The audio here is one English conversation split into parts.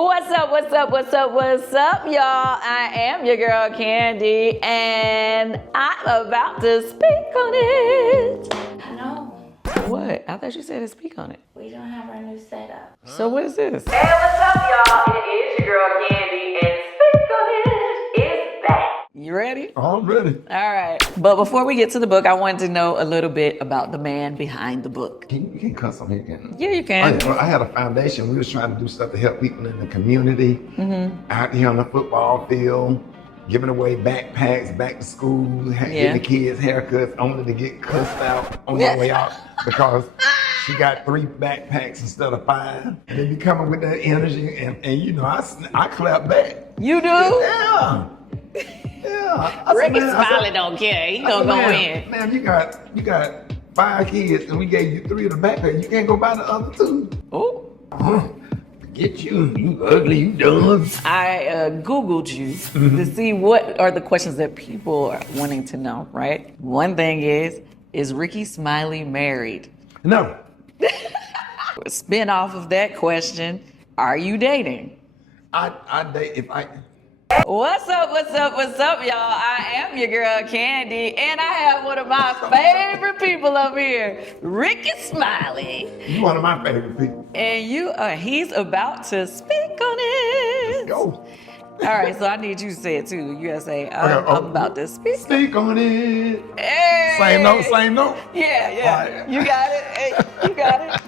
What's up, what's up, what's up, what's up, y'all? I am your girl, Candy, and I'm about to speak on it. No, What? I thought you said to speak on it. we don't have our new setup. So what is this? Hey, what's up, y'all? It is your girl Candy, and Speak on It is back. You ready? I'm ready. All right. But before we get to the book, I wanted to know a little bit about the man behind the book. You can cuss on here, can Yeah, you can. I had a foundation. We was trying to do stuff to help people in the community, out here on the football field, giving away backpacks, back to school, getting the kids haircuts, only to get cussed out on my way out because she got 3 backpacks instead of 5. And they be coming with that energy, and you know, I clap back. You do? Yeah. Yeah. I said, Rickey man, I said, Smiley don't care. He gonna go in. Man, you got 5 kids, and we gave you 3 of the backpacks. You can't go buy the other 2. Oh. Forget you. You ugly. You dumb. I Googled you to see what are the questions that people are wanting to know, right? One thing is Rickey Smiley married? No. Spin off of that question, are you dating? I date if I. What's up, what's up, what's up, y'all? I am your girl, Candy, and I have one of my favorite people up here, Rickey Smiley. You one of my favorite people. And he's about to speak on it. Go. All right, so I need you to say it too. You gotta say, I'm about to speak. Speak on it. Hey. Same note, same note. Yeah. Right. You got it. Hey, you got it.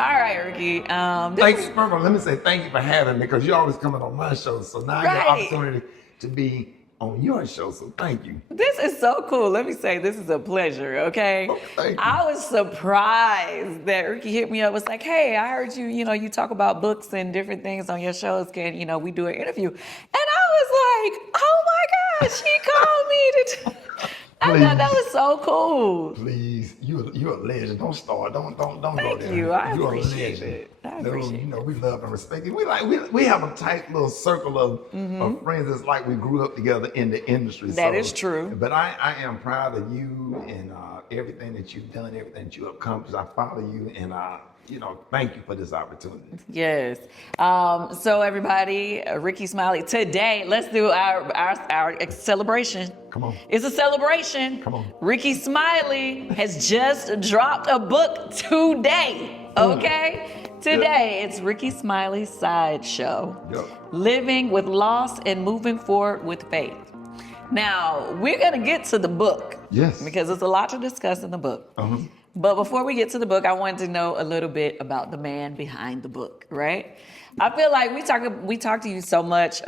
All right, Rickey. Thanks. First of all, let me say thank you for having me because you're always coming on my show. So now I get an opportunity to be on your show. So thank you. This is so cool. Let me say, this is a pleasure, okay? Oh, thank you. I was surprised that Rickey hit me up. Was like, hey, I heard you talk about books and different things on your shows. Can, we do an interview? And I was like, oh my gosh, he called me to I thought that was so cool. Please, you're a legend. Don't start. Don't go there. Thank you. I You're appreciate a legend. it. I appreciate it. We love and respect you. We have a tight little circle of friends. It's like we grew up together in the industry. That is true. But I am proud of you and everything that you've done, everything that you accomplished. I follow you and thank you for this opportunity. Yes. So everybody, Rickey Smiley, today, let's do our celebration. Come on. It's a celebration. Come on. Rickey Smiley has just dropped a book today. Okay? Today, it's Rickey Smiley's Sideshow. Yep. Living with Loss and Moving Forward with Faith. Now, we're going to get to the book. Yes. Because there's a lot to discuss in the book. Uh-huh. But before we get to the book, I wanted to know a little bit about the man behind the book, right? I feel like we talk to you so much.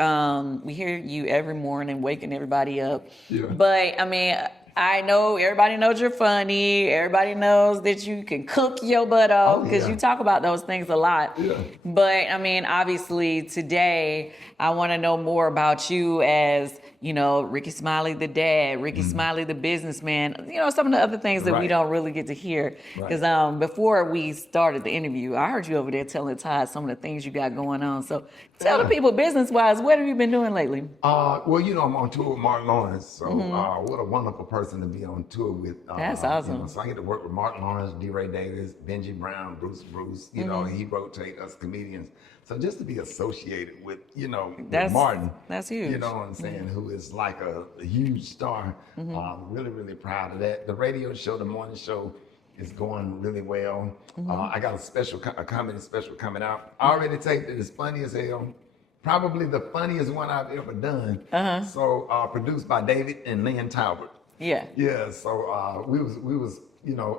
We hear you every morning, waking everybody up. Yeah. But I mean, I know everybody knows you're funny. Everybody knows that you can cook your butt off because you talk about those things a lot. Yeah. But I mean, obviously today, I want to know more about you as Rickey Smiley, the dad, Rickey Smiley, the businessman, some of the other things that we don't really get to hear. Because before we started the interview, I heard you over there telling Todd some of the things you got going on. So tell the people business-wise, what have you been doing lately? Well, I'm on tour with Mark Lawrence. So what a wonderful person to be on tour with. That's awesome. So I get to work with Mark Lawrence, D-Ray Davis, Benji Brown, Bruce. He rotate us comedians. So just to be associated with, with Martin. That's huge. You know what I'm saying? Who is like a huge star. Really, really proud of that. The radio show, the morning show is going really well. I got a comedy special coming out. I already taped it. It's funny as hell. Probably the funniest one I've ever done. So produced by David and Lynn Talbot. Yeah. Yeah. So we was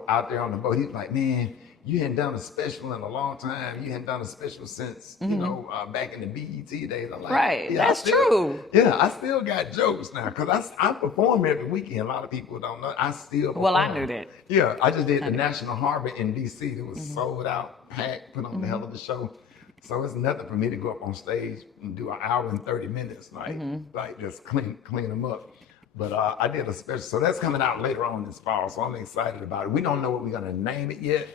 out there on the boat. He's like, man, you hadn't done a special in a long time. You hadn't done a special since, back in the BET days. I'm like, right, yeah, that's true. Yeah, I still got jokes now because I perform every weekend. A lot of people don't know. I still perform. Well, I knew that. Yeah, I just did the National Harbor in D.C. It was sold out, packed, put on the hell of a show. So it's nothing for me to go up on stage and do an hour and 30 minutes, like just clean them up. But I did a special, so that's coming out later on this fall, so I'm excited about it. We don't know what we're gonna name it yet,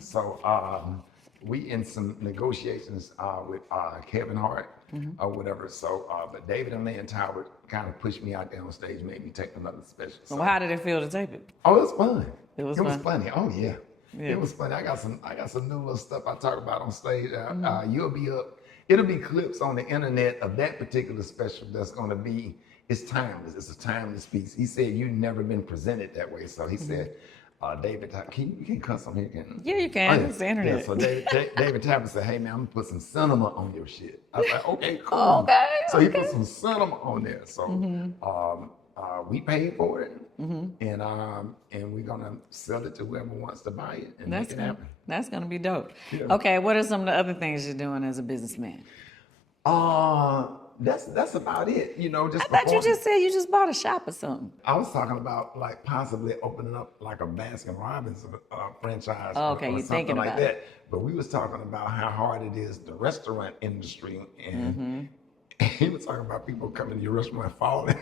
so we in some negotiations with Kevin Hart or whatever. So, but David and Lynn Talbot kind of pushed me out there on stage, made me take another special. So, well, how did it feel to tape it? Oh, it was fun. It was funny. Oh yeah. It was funny. I got some new little stuff I talk about on stage. You'll be up It'll be clips on the internet of that particular special that's going to be, it's timeless. It's a timeless piece. He said, you've never been presented that way. So he said, David, you can cuss on here, can Yeah, you can. Oh, yeah. It's the internet. Yeah, so David Tapper said, hey, man, I'm going to put some cinema on your shit. I was like, okay, cool. Okay, So he put some cinema on there. So we paid for it, and we're going to sell it to whoever wants to buy it and make it happen. That's gonna be dope. Yeah. Okay, what are some of the other things you're doing as a businessman? That's about it. You know, just I thought you before- just said you just bought a shop or something. I was talking about like possibly opening up like a Baskin Robbins franchise Oh, or okay, you're something thinking like about that. But we was talking about how hard it is, the restaurant industry, and he was talking about people coming to your restaurant and falling.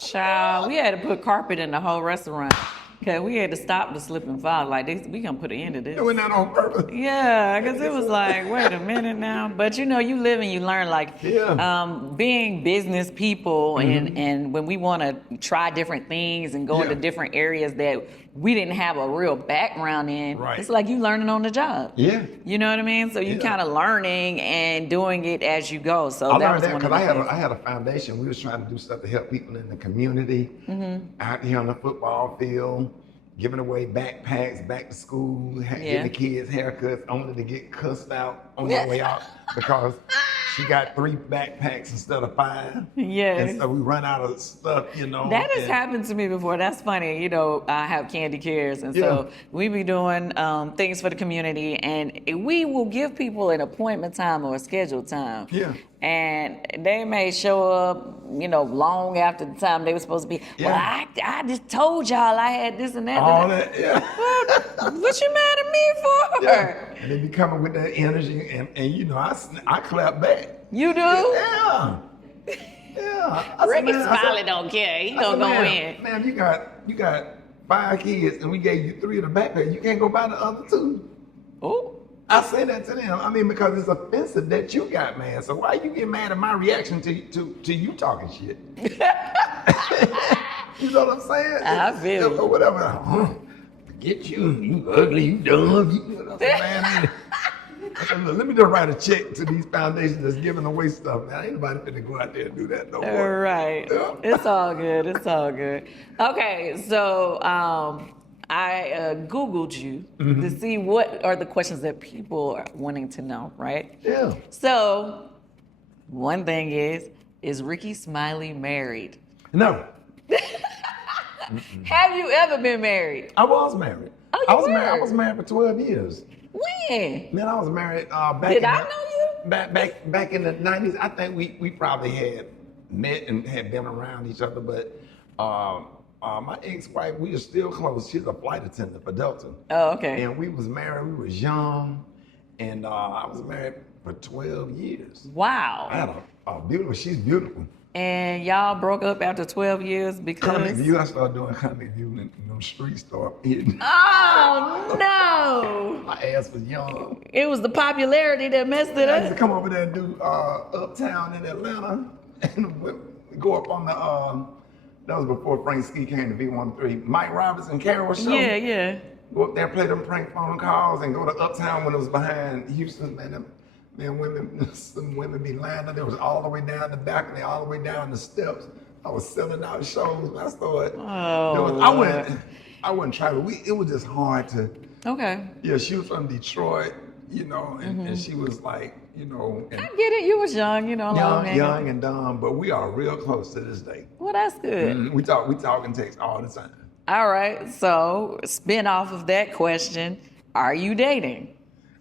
Child, we had to put carpet in the whole restaurant because we had to stop the slip and fall. Like, we gonna put an end to this. Doing that on purpose. Yeah, because it was like, wait a minute now. But you know, you live and you learn. Like, being business people, and when we want to try different things and go into different areas that we didn't have a real background in, it's like you learning on the job. Yeah. You know what I mean? So you kind of learning and doing it as you go. So I that learned was that one of because the things. I had a foundation. We was trying to do stuff to help people in the community, out here on the football field, giving away backpacks back to school, giving kids haircuts, only to get cussed out on their way out because she got 3 backpacks instead of 5. Yes. And so we run out of stuff, you know. That has happened to me before. That's funny. You know, I have Kandi Cares, and so we be doing things for the community, and we will give people an appointment time or a scheduled time. Yeah. And they may show up, you know, long after the time they were supposed to be. Well, I just told y'all I had this and that. All that, What you mad at me for? Yeah. And they be coming with that energy, and you know, I clap back. You do? Yeah. Yeah. I said, Rickey man, I Smiley said- don't care. He I gonna said, go man, in. Man, you got 5 kids, and we gave you 3 of the backpack. You can't go buy the other 2. Oh. I say that to them. I mean, because it's offensive that you got mad. So why you get mad at my reaction to you talking shit? You know what I'm saying? I feel you. Or whatever. Get you. You ugly. You dumb. You know what I'm saying? I said, look, let me just write a check to these foundations that's giving away stuff. Now, ain't nobody finna go out there and do that no more. All right. Yeah. It's all good. It's all good. Okay, so I Googled you to see what are the questions that people are wanting to know, right? Yeah. So, one thing is Rickey Smiley married? No, Have you ever been married? I was married. Oh, you I was were? married. I was married for 12 years. When? Man, I was married back Did in I the, know you? back in the 90s. I think we probably had met and had been around each other, but my ex-wife, we were still close. She's a flight attendant for Delta. Oh, okay. And we was married, we was young, and I was married for 12 years. Wow. I had a beautiful, she's beautiful. And y'all broke up after 12 years because... Comic View, I started doing Comic View and them streets started hitting. Oh, no. My ass was young. It was the popularity that messed it I used to up. come over there and do Uptown in Atlanta and go up on the, that was before Frank Ski came to V13, Mike Robinson Carol show. Yeah, yeah. Go up there, play them prank phone calls, and go to Uptown when it was behind Houston. Some women be lying up. There was all the way down the balcony, all the way down the steps. I was selling out shows. When I started. Oh, I wouldn't try, but it was just hard to. Okay. Yeah, she was from Detroit, you know, and she was like, you know, and I get it. You was young, you know. young and dumb, but we are real close to this day. Well, that's good. We talk and text all the time. All right. So, spin off of that question, are you dating?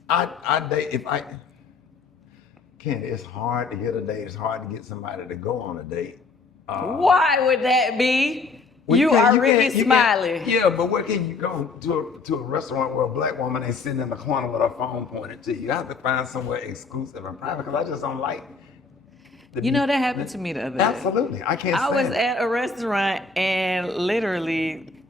I date Ken, it's hard to get a date. It's hard to get somebody to go on a date. Why would that be? Well, you are Rickey can't- Smiley. Yeah, but where can you go to a restaurant where a black woman ain't sitting in the corner with her phone pointed to you? You have to find somewhere exclusive and private because I just don't like. You know, that happened to me the other day. Absolutely, I can't. I was stand it. at a restaurant and literally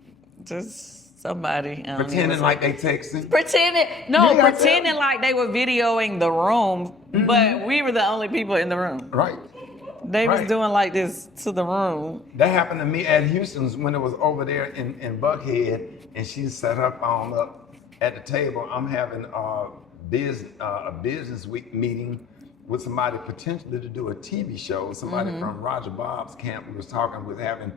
just somebody. I don't Pretending even- like they texting. Pretending, You ain't gotta pretending tell. like they were videoing the room, but we were the only people in the room. Right. They was Right. doing like this to the room. That happened to me at Houston's when it was over there in Buckhead, and she set her phone up at the table. I'm having a business week meeting with somebody potentially to do a TV show. Somebody Mm-hmm. from Roger Bob's camp we was talking with having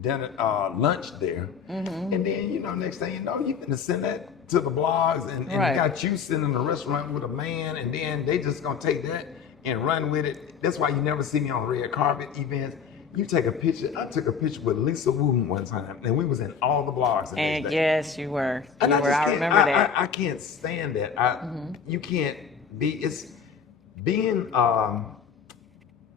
dinner, lunch there. Mm-hmm. And then, you know, next thing you know, you can send that to the blogs and Right. got you sitting in a restaurant with a man, and then they just gonna take that and run with it. That's why you never see me on red carpet events. You take a picture. I took a picture with Lisa Wu one time, and we was in all the blogs. The And next day. yes, you were. And You I were. just I can't- remember that. I can't stand that. You can't be. It's being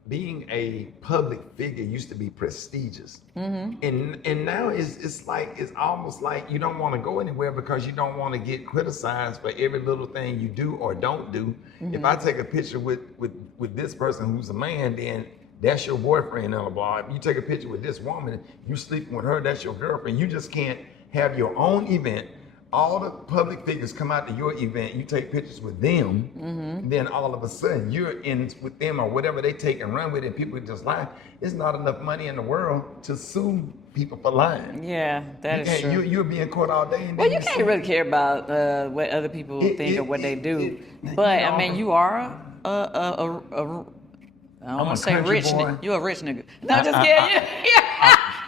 being a public figure used to be prestigious, and now it's like it's almost like you don't want to go anywhere because you don't want to get criticized for every little thing you do or don't do. If I take a picture with this person who's a man, then that's your boyfriend on the blog. You take a picture with this woman, you sleeping with her, that's your girlfriend. You just can't have your own event. All the public figures come out to your event, you take pictures with them, then all of a sudden you're in with them or whatever they take and run with it, and people just lie. There's not enough money in the world to sue people for lying. Yeah, that is true. You'll be in court all day. And Well, then you can't really care about what other people think or what they do. But I mean, you are I don't I'm want a to say country rich. boy. You a rich nigga. No, just kidding.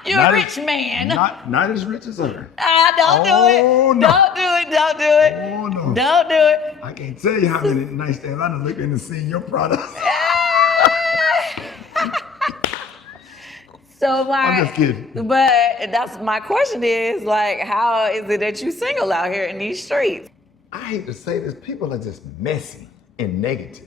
You're a Not rich as- man. Not as rich as her. Don't do it. Oh, no. Don't do it. Don't do it. Oh, no. Don't do it. I can't tell you how many nightstands I done looked in and seen your products. So my, I'm just kidding. But that's my question is like, how is it that you single out here in these streets? I hate to say this, people are just messy and negative.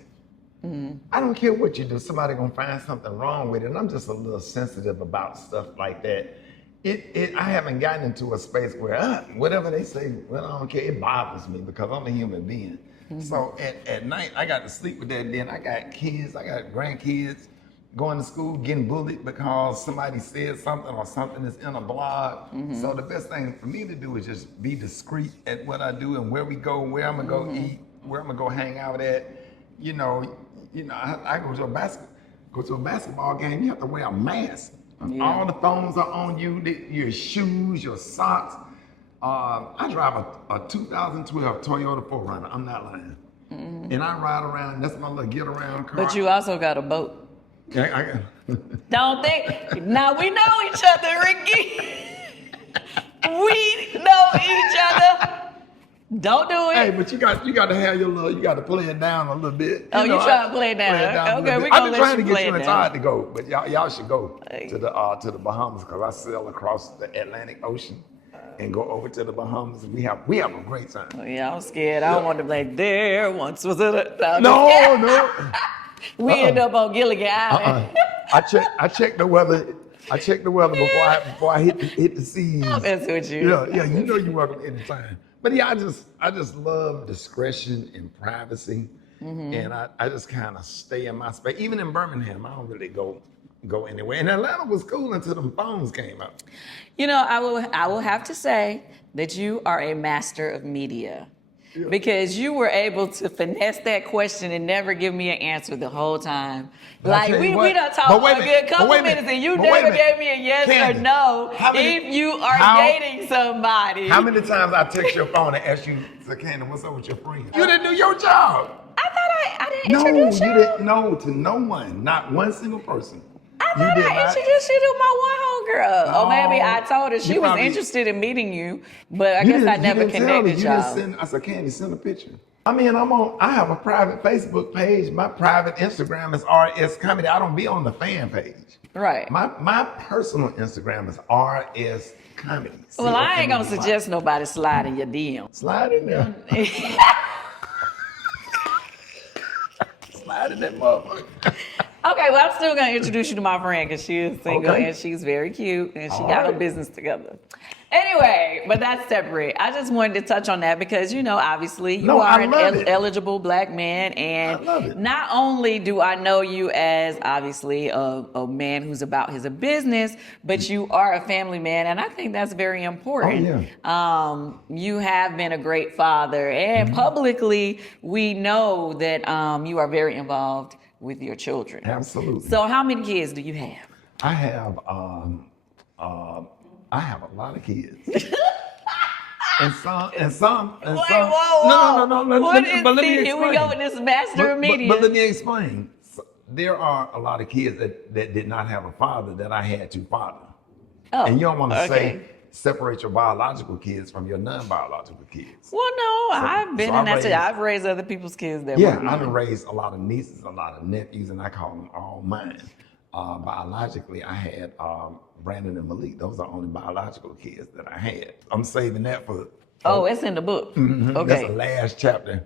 I don't care what you do, somebody gonna find something wrong with it, and I'm just a little sensitive about stuff like that. I haven't gotten into a space where whatever they say, well, I don't care, it bothers me because I'm a human being. So at night, I got to sleep with that, then I got kids, I got grandkids, going to school, getting bullied because somebody said something or something is in a blog. So the best thing for me to do is just be discreet at what I do and where we go, where I'm gonna go eat, where I'm gonna go hang out at. You know, I go to a basketball game. You have to wear a mask. Yeah. All the phones are on you. Your shoes, your socks. I drive a 2012 Toyota 4Runner. I'm not lying. And I ride around. That's my little get around car. But you also got a boat. Yeah, Don't think. Now we know each other, Ricky. We know each other. Don't do it. Hey, but you got to have your little. You got to play it down a little bit. Oh, you trying to play it down. a Okay, little we bit. I've gonna been let trying you to get play you it and down. Todd to go, but y'all should go to the Bahamas because I sail across the Atlantic Ocean and go over to the Bahamas. We have a great time. Oh, yeah, I'm scared. I don't want to be like, there once was a... No. We end up on Gilligan Island. I check the weather. I check the weather before I hit the seas. I'm messing with you. Yeah, you know you're welcome anytime. But yeah, I just love discretion and privacy, and I just kind of stay in my space. Even in Birmingham, I don't really go anywhere. And Atlanta was cool until them phones came up. You know, I will have to say that you are a master of media. Yeah. Because you were able to finesse that question and never give me an answer the whole time. But I Like, tell we you what, done talked but for wait a a good minute, couple but wait a minutes minute, and you but wait a never minute. gave me a yes Kandi, or no how many- if you are how- dating somebody. How many times I text your phone and ask you, Candy, what's up with your friends? You didn't do your job. I thought I didn't No, introduce you you. didn't. No, to no one, not one single person. I thought I introduced you to my one homegirl. Or maybe No, I told her she you was probably- interested in meeting you, but I guess I never connected You y'all. didn't send. I said, Candy, send a picture. I mean, I have a private Facebook page. My private Instagram is RS Comedy. I don't be on the fan page. Right. My personal Instagram is RS Comedy. Well, I ain't gonna COMEDY. suggest nobody slide in your DMs. Slide in there. Slide in that motherfucker. Okay, well, I'm still gonna introduce you to my friend because she is single Okay. and she's very cute and she All got her right. business together. Anyway, but that's separate. I just wanted to touch on that because, you know, obviously you No, are I an love it. eligible black man. And I love it. not only do I know you as obviously a man who's about his business, but you are a family man. And I think that's very important. Oh, yeah. You have been a great father. And Mm-hmm. publicly, we know that you are very involved with your children. Absolutely. So how many kids do you have? I have a lot of kids. Wait, some. whoa. No. What Let is, but let see, me here we explain. go with this master of media. But let me explain. So, there are a lot of kids that did not have a father that I had to father. Oh, And you don't want to okay. say separate your biological kids from your non-biological kids. Well, no, I've been so in that. raised- I've raised other people's kids that Yeah, were I've mine. raised a lot of nieces, a lot of nephews, and I call them all mine. Biologically, I had Brandon and Malik. Those are the only biological kids that I had. I'm saving that for. Oh, it's in the book. That's Okay. the last chapter.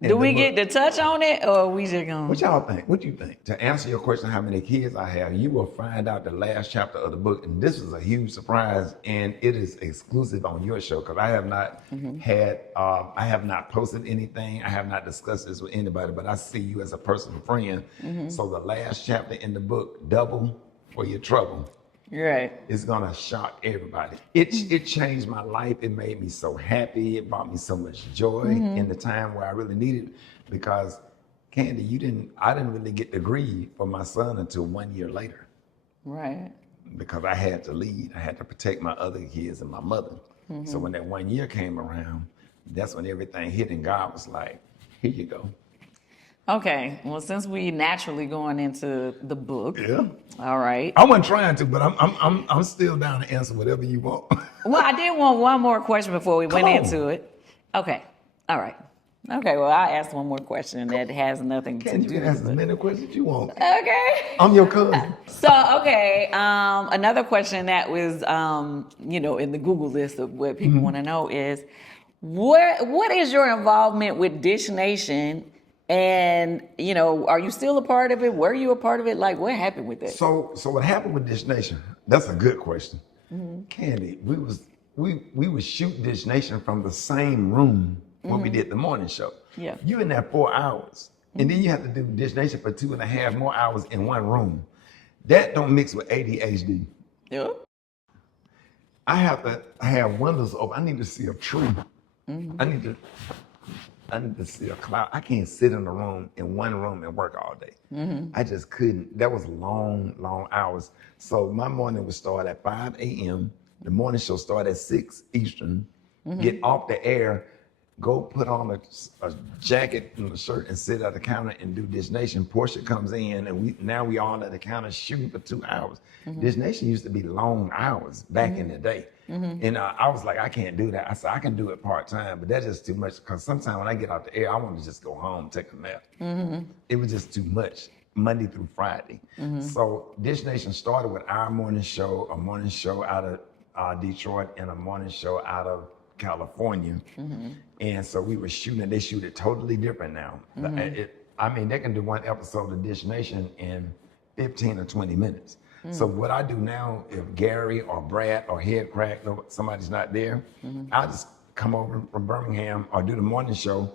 in Do the we book. get to touch on it, or we just gonna? What y'all think? What do you think? To answer your question, how many kids I have, you will find out the last chapter of the book, and this is a huge surprise, and it is exclusive on your show because I have not I have not posted anything. I have not discussed this with anybody, but I see you as a personal friend. So the last chapter in the book, Double for Your Trouble, Right. it's gonna shock everybody. It changed my life. It made me so happy. It brought me so much joy in the time where I really needed it. Because Kandi, I didn't really get to grieve for my son until 1 year later. Right. Because I had to lead. I had to protect my other kids and my mother. So when that 1 year came around, that's when everything hit, and God was like, here you go. Okay. Well, since we naturally going into the book, Yeah. all right. I wasn't trying to, but I'm still down to answer whatever you want. Well, I did want one more question before we went Come on. into it. Okay. All right. Okay. Well, I'll ask one more question that has nothing to Can you do can ask as with it. many questions you want. Okay. I'm your cousin. So, okay, another question that was, in the Google list of what people want to know is, what is your involvement with Dish Nation? And, are you still a part of it? Were you a part of it? Like, what happened with that? So what happened with Dish Nation? That's a good question. Kandi, we would shoot Dish Nation from the same room when we did the morning show. Yeah. You in there 4 hours. And then you have to do Dish Nation for 2.5 more hours in one room. That don't mix with ADHD. Yeah. I have to have windows open. I need to see a tree. I need to see a cloud. I can't sit in a room in one room and work all day. I just couldn't. That was long hours. So my morning would start at 5 a.m. The morning show start at 6 Eastern. Get off the air, go put on a jacket and a shirt and sit at the counter and do Dish Nation. Portia comes in and we all at the counter shooting for 2 hours. Dish Nation used to be long hours back in the day. And I was like, I can't do that. I said, I can do it part-time, but that's just too much because sometimes when I get out the air, I want to just go home, take a nap. It was just too much, Monday through Friday. So Dish Nation started with our morning show, a morning show out of Detroit and a morning show out of California. And so we were shooting, they shoot it totally different now. They can do one episode of Dish Nation in 15 or 20 minutes. So what I do now, if Gary or Brad or Head Crack, somebody's not there, I'll just come over from Birmingham or do the morning show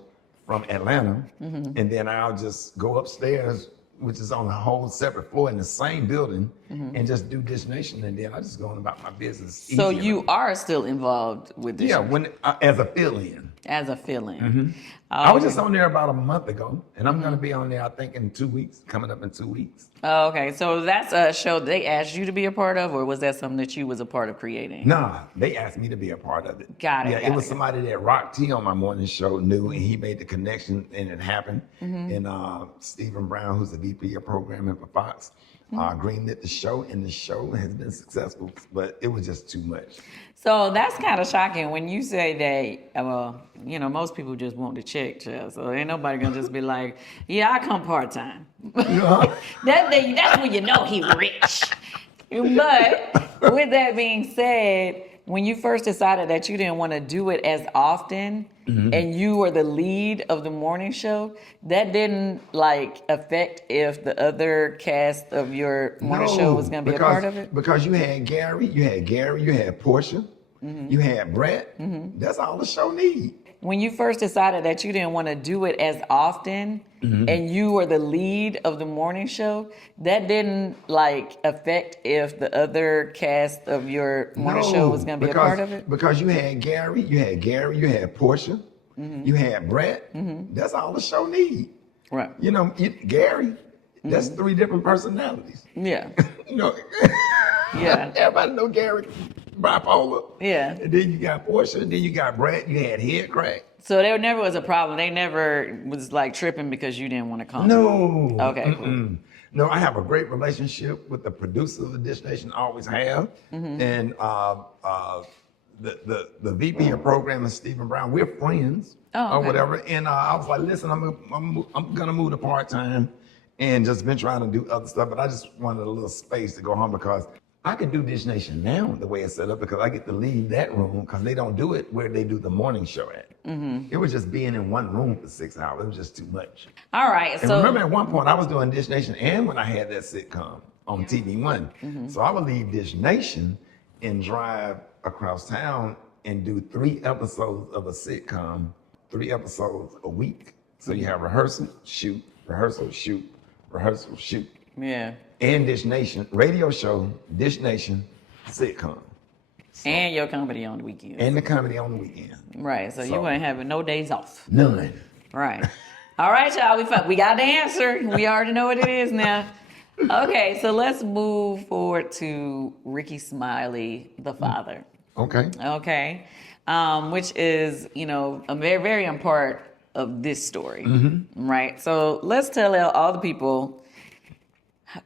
from Atlanta. And then I'll just go upstairs, which is on a whole separate floor in the same building, and just do Dish Nation. And then I just go on about my business. So easier. you are still involved with Dish Nation As a fill-in. as a fill-in. I was just on there about a month ago, and I'm going to be on there, I think, in 2 weeks, coming up in 2 weeks. Oh, okay. So that's a show they asked you to be a part of, or was that something that you was a part of creating? Nah, they asked me to be a part of it. Got it, Yeah, got it was it. somebody that Rock T on my morning show knew, and he made the connection, and it happened. And Stephen Brown, who's the VP of programming for Fox, greenlit the show, and the show has been successful, but it was just too much. So that's kind of shocking when you say that, most people just want to check, child. So ain't nobody gonna just be like, yeah, I come part-time. That's when you know he rich. But with that being said, when you first decided that you didn't want to do it as often and you were the lead of the morning show, that didn't affect if the other cast of your morning show was going to be a part of it? Because you had Gary, you had Portia, you had Brett. That's all the show need. When you first decided that you didn't want to do it as often and you were the lead of the morning show, that didn't affect if the other cast of your morning show was going to be a part of it? Because you had Gary, you had Portia, you had Brett. That's all the show need. Right. Gary, that's 3 different personalities. Yeah. You know, Yeah. everybody know Gary. bipolar. Yeah. And then you got Portia, and then you got Brad, you had head crack. So there never was a problem. They never was like tripping because you didn't want to come. No. Okay, cool. No, I have a great relationship with the producer of Dish Nation, always have. And the VP of programming, Stephen Brown, we're friends or whatever. And I was like, listen, I'm gonna move to part-time and just been trying to do other stuff, but I just wanted a little space to go home because I could do Dish Nation now the way it's set up because I get to leave that room because they don't do it where they do the morning show at. It was just being in one room for 6 hours. It was just too much. All right. And So remember at one point I was doing Dish Nation and when I had that sitcom on TV One. So I would leave Dish Nation and drive across town and do 3 episodes of a sitcom, 3 episodes a week. So you have rehearsal, shoot, rehearsal, shoot, rehearsal, shoot. yeah. And Dish Nation, radio show, Dish Nation, sitcom. And your comedy on the weekend. And the comedy on the weekend. Right. So you So- weren't having no days off. None. Right. All right, y'all. We got the answer. We already know what it is now. Okay, so let's move forward to Rickey Smiley, the father. Okay. Okay, which is a very very important part of this story, right? So let's tell all the people.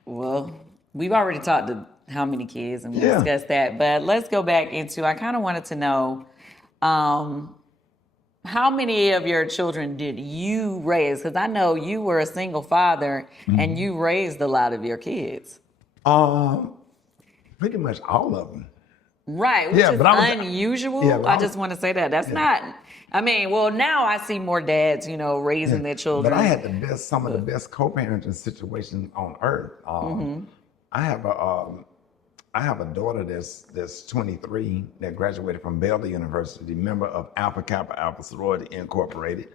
Well, we've already talked to how many kids and we discussed that, but let's go back into. I kind of wanted to know. How many of your children did you raise? Because I know you were a single father and you raised a lot of your kids. Pretty much all of them. Right, which Yeah, is but I was- unusual. Yeah, but I I was- just want to say that's not, now I see more dads, raising their children. But I had some of the best co-parenting situations on earth. I have a daughter that's 23 that graduated from Baylor University, member of Alpha Kappa Alpha Sorority Incorporated.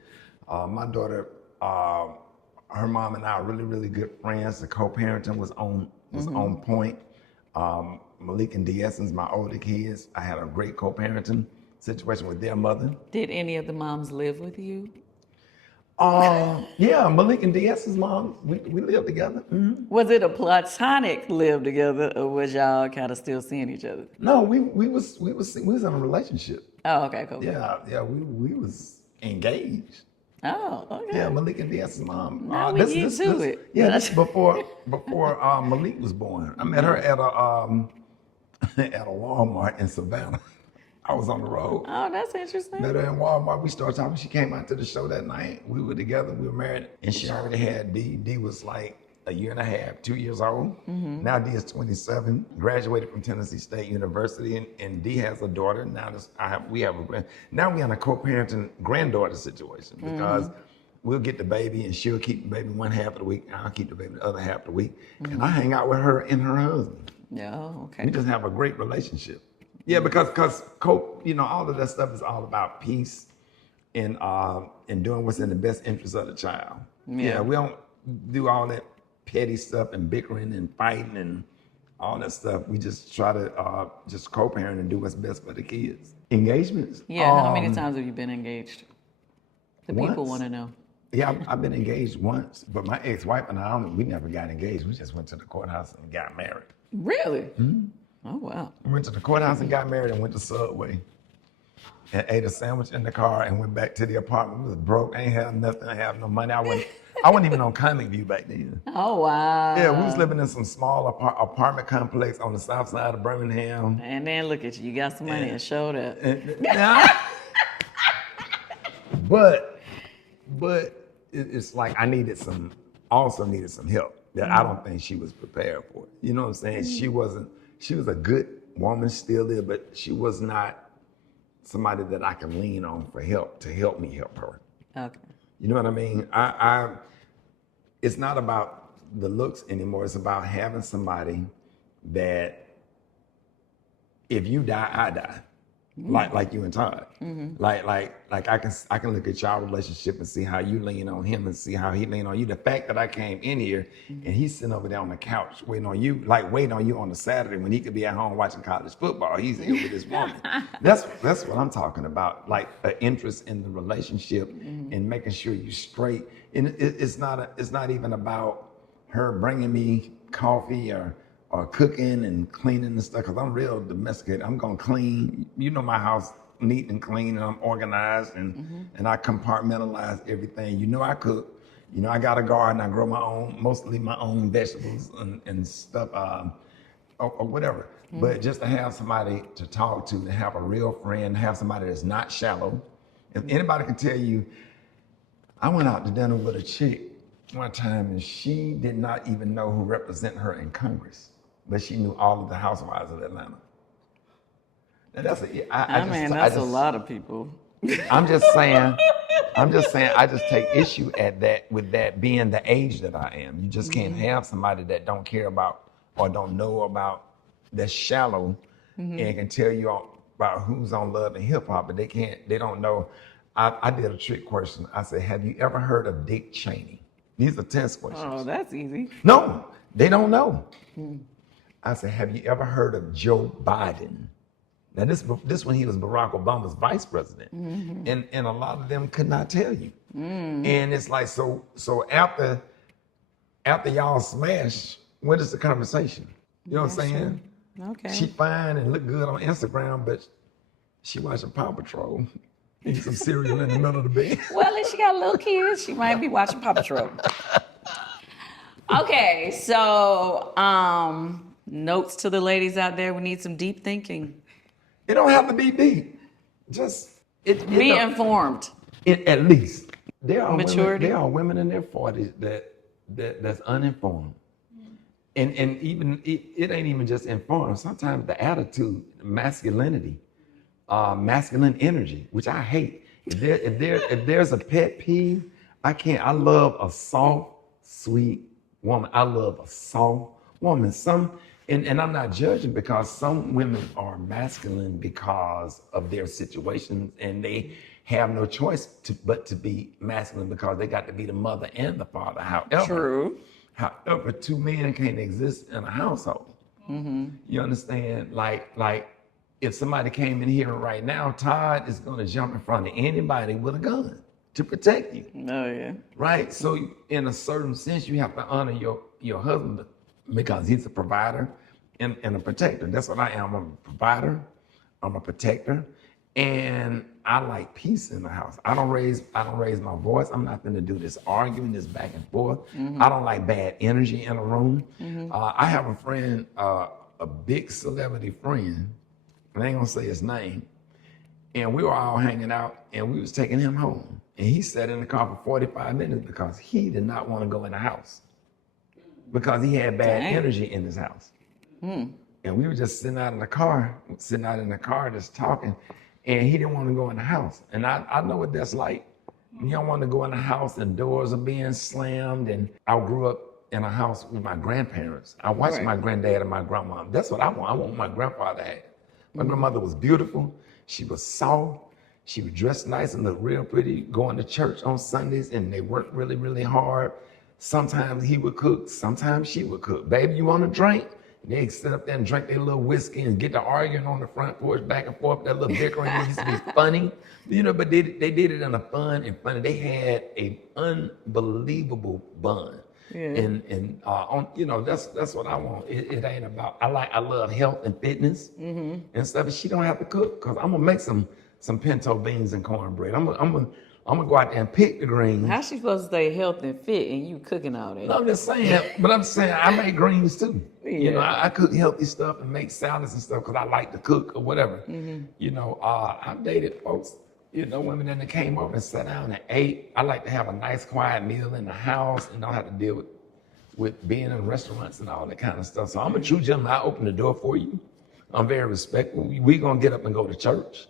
My daughter, her mom and I are really, really good friends. The co-parenting was on point. Malik and D'Essence, my older kids, I had a great co-parenting situation with their mother. Did any of the moms live with you? Yeah, Malik and D'Essence's mom, we lived together. Was it a platonic live together, or was y'all kind of still seeing each other? No, we was in a relationship. Oh, okay, cool. Yeah, we was engaged. Oh, okay. Yeah, Malik and D'Essence's mom. Now we get to it. Yeah, this is before Malik was born. I met her at a Walmart in Savannah. I was on the road. Oh, that's interesting. Met her in Walmart. We started talking. She came out to the show that night. We were together. We were married. And she already had D. D was like a year and a half, 2 years old. Now D is 27, graduated from Tennessee State University. And D has a daughter. Now we have now we're in a co-parenting granddaughter situation because we'll get the baby and she'll keep the baby one half of the week. I'll keep the baby the other half of the week. And I hang out with her and her husband. Yeah, okay. We just have a great relationship. Yeah, because all of that stuff is all about peace and doing what's in the best interest of the child. Yeah, we don't do all that petty stuff and bickering and fighting and all that stuff. We just try to just co-parent and do what's best for the kids. Engagements? Yeah, how many times have you been engaged? The people once. want to know. Yeah, I've been engaged once, but my ex-wife and I, we never got engaged. We just went to the courthouse and got married. Really? Oh, wow. We went to the courthouse and got married and went to Subway and ate a sandwich in the car and went back to the apartment. We was broke, ain't have nothing, ain't have no money. I wasn't even on Comic View back then. Oh, wow. Yeah, we was living in some small apartment complex on the south side of Birmingham. And then look at you. You got some money and showed up. But it's like I also needed some help that I don't think she was prepared for. You know what I'm saying? She was a good woman, still is, but she was not somebody that I can lean on for help to help me help her. Okay. You know what I mean? It's not about the looks anymore. It's about having somebody that if you die, I die. Like you and Todd. Like I can look at y'all relationship and see how you lean on him and see how he lean on you. The fact that I came in here and he's sitting over there on the couch waiting on you on the Saturday when he could be at home watching college football. He's here with this woman. That's what I'm talking about. Like an interest in the relationship and making sure you straight. And it's not even about her bringing me coffee or cooking and cleaning and stuff, because I'm real domesticated. I'm gonna clean, my house neat and clean, and I'm organized, and I compartmentalize everything. I cook. I got a garden. I grow mostly my own vegetables and stuff, or whatever. But just to have somebody to talk to have a real friend, have somebody that's not shallow. If anybody can tell you, I went out to dinner with a chick one time, and she did not even know who represented her in Congress, but she knew all of the housewives of Atlanta. And that's a lot of people. I'm just saying, I just take issue with that being the age that I am. You just can't have somebody that don't care about or don't know about, that's shallow, and can tell you all about who's on Love and Hip Hop, but they don't know. I did a trick question. I said, have you ever heard of Dick Cheney? These are test questions. Oh, that's easy. No, they don't know. I said, have you ever heard of Joe Biden? Now this when he was Barack Obama's vice president, and a lot of them could not tell you. And it's like, so after y'all smash, what is the conversation? You know what I'm saying? Okay. She fine and look good on Instagram, but she watching Paw Patrol, eating some cereal in the middle of the bed. Well, if she got little kids, she might be watching Paw Patrol. Okay, so notes to the ladies out there: we need some deep thinking. It don't have to be deep. Just be informed. At least there are maturity. There are women in their 40s that's uninformed. And even it ain't even just informed. Sometimes the attitude, masculinity, masculine energy, which I hate. If there's a pet peeve, I can't. I love a soft, sweet woman. I love a soft woman. And I'm not judging, because some women are masculine because of their situations, and they have no choice but to be masculine because they got to be the mother and the father. However, two men can't exist in a household. You understand? Like if somebody came in here right now, Todd is going to jump in front of anybody with a gun to protect you. Oh, yeah. Right? So in a certain sense, you have to honor your husband, because he's a provider and a protector. That's what I am. I'm a provider. I'm a protector. And I like peace in the house. I don't raise my voice. I'm not going to do this arguing, this back and forth. I don't like bad energy in a room. I have a friend, a big celebrity friend, and I ain't gonna say his name. And we were all hanging out, and we was taking him home. And he sat in the car for 45 minutes because he did not want to go in the house, because he had bad energy in his house. And we were just sitting out in the car just talking. And he didn't want to go in the house. And I know what that's like. You don't want to go in the house and doors are being slammed. And I grew up in a house with my grandparents. I watched my granddad and my grandma. That's what I want. I want what my grandfather had. My grandmother was beautiful. She was soft. She was dressed nice and looked real pretty, going to church on Sundays, and they worked really, really hard. Sometimes he would cook. Sometimes she would cook. Baby, you want a drink? They'd sit up there and drink their little whiskey and get to arguing on the front porch back and forth. That little bickering used to be funny, but they did it in a fun and funny. They had an unbelievable bond. Yeah. And that's what I want. It ain't about, I love health and fitness and stuff. And she don't have to cook, because I'm gonna make some pinto beans and cornbread. I'm gonna go out there and pick the greens. How's she supposed to stay healthy and fit and you cooking all that? I'm just saying, I make greens too. Yeah. I cook healthy stuff and make salads and stuff because I like to cook or whatever. I've dated folks, women that came over and sat down and ate. I like to have a nice quiet meal in the house and don't have to deal with being in restaurants and all that kind of stuff. So I'm a true gentleman. I open the door for you. I'm very respectful. We're gonna get up and go to church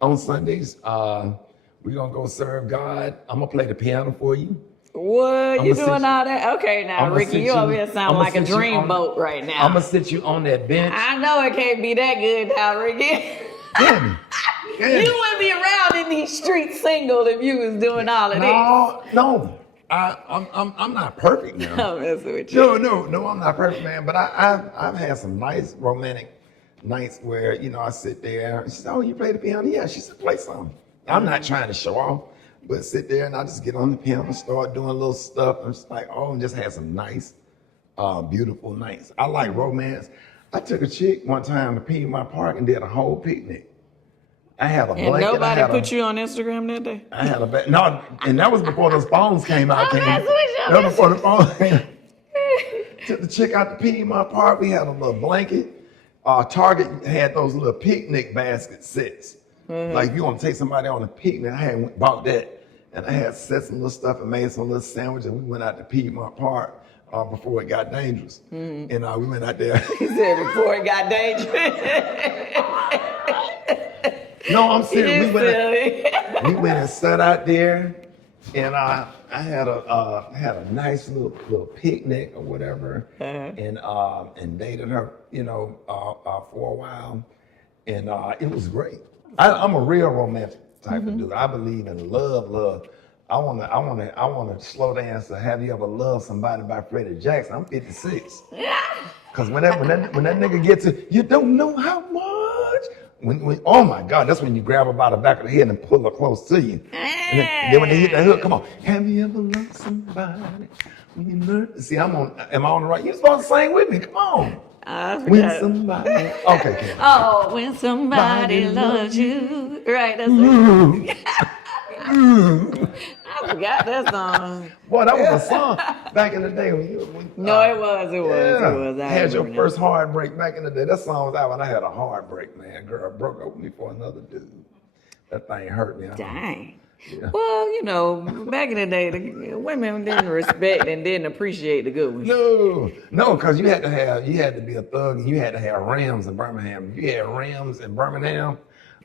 on Sundays. We're gonna go serve God. I'm gonna play the piano for you. What? You doing all that? Okay, now, Ricky, you over here sound like a dreamboat right now. I'm gonna sit you on that bench. I know it can't be that good now, Ricky. Damn. You wouldn't be around in these streets single if you was doing all of this. No. I'm not perfect now. I'm messing with you. No, I'm not perfect, man. But I've had some nice romantic nights where, I sit there. She said, "Oh, you play the piano?" Yeah, she said, "Play something." I'm not trying to show off, but sit there and I just get on the piano and start doing little stuff. And it's like, and just have some nice beautiful nights. I like romance. I took a chick one time to Piedmont Park and did a whole picnic. I had a blanket. And nobody put you on Instagram that day? I had a no, and that was before those phones came out. That's what That was before the phones came out. Took the chick out to Piedmont Park. We had a little blanket. Target had those little picnic basket sets. Like if you want to take somebody on a picnic, I had bought that. And I had set some little stuff and made some little sandwiches. And we went out to Piedmont Park before it got dangerous. And we went out there. He said before it got dangerous. No, I'm serious. Silly. We went and sat out there, and I had a nice little picnic or whatever, and dated her, for a while, and it was great. I'm a real romantic type of dude. I believe in love. I wanna slow dance to Have You Ever Loved Somebody by Freddie Jackson. I'm 56. Cause when that nigga gets it, you don't know how much. When oh my God, that's when you grab her by the back of the head and pull her close to you. And then when they hit that hook, come on. Have you ever loved somebody? When you learn, see, am I on the right? You're supposed to sing with me. Come on. When somebody. Okay, Kim. Oh, when somebody loves you. Right, that's it. I forgot that song. Boy, that was a song back in the day. No, it was. I had your remember first heartbreak back in the day. That song was out when I had a heartbreak, man. Girl broke up with me for another dude. That thing hurt me. Dang. Yeah. Well, back in the day, the women didn't respect and didn't appreciate the good ones. No, because you had to be a thug, and you had to have rims in Birmingham. If you had rims in Birmingham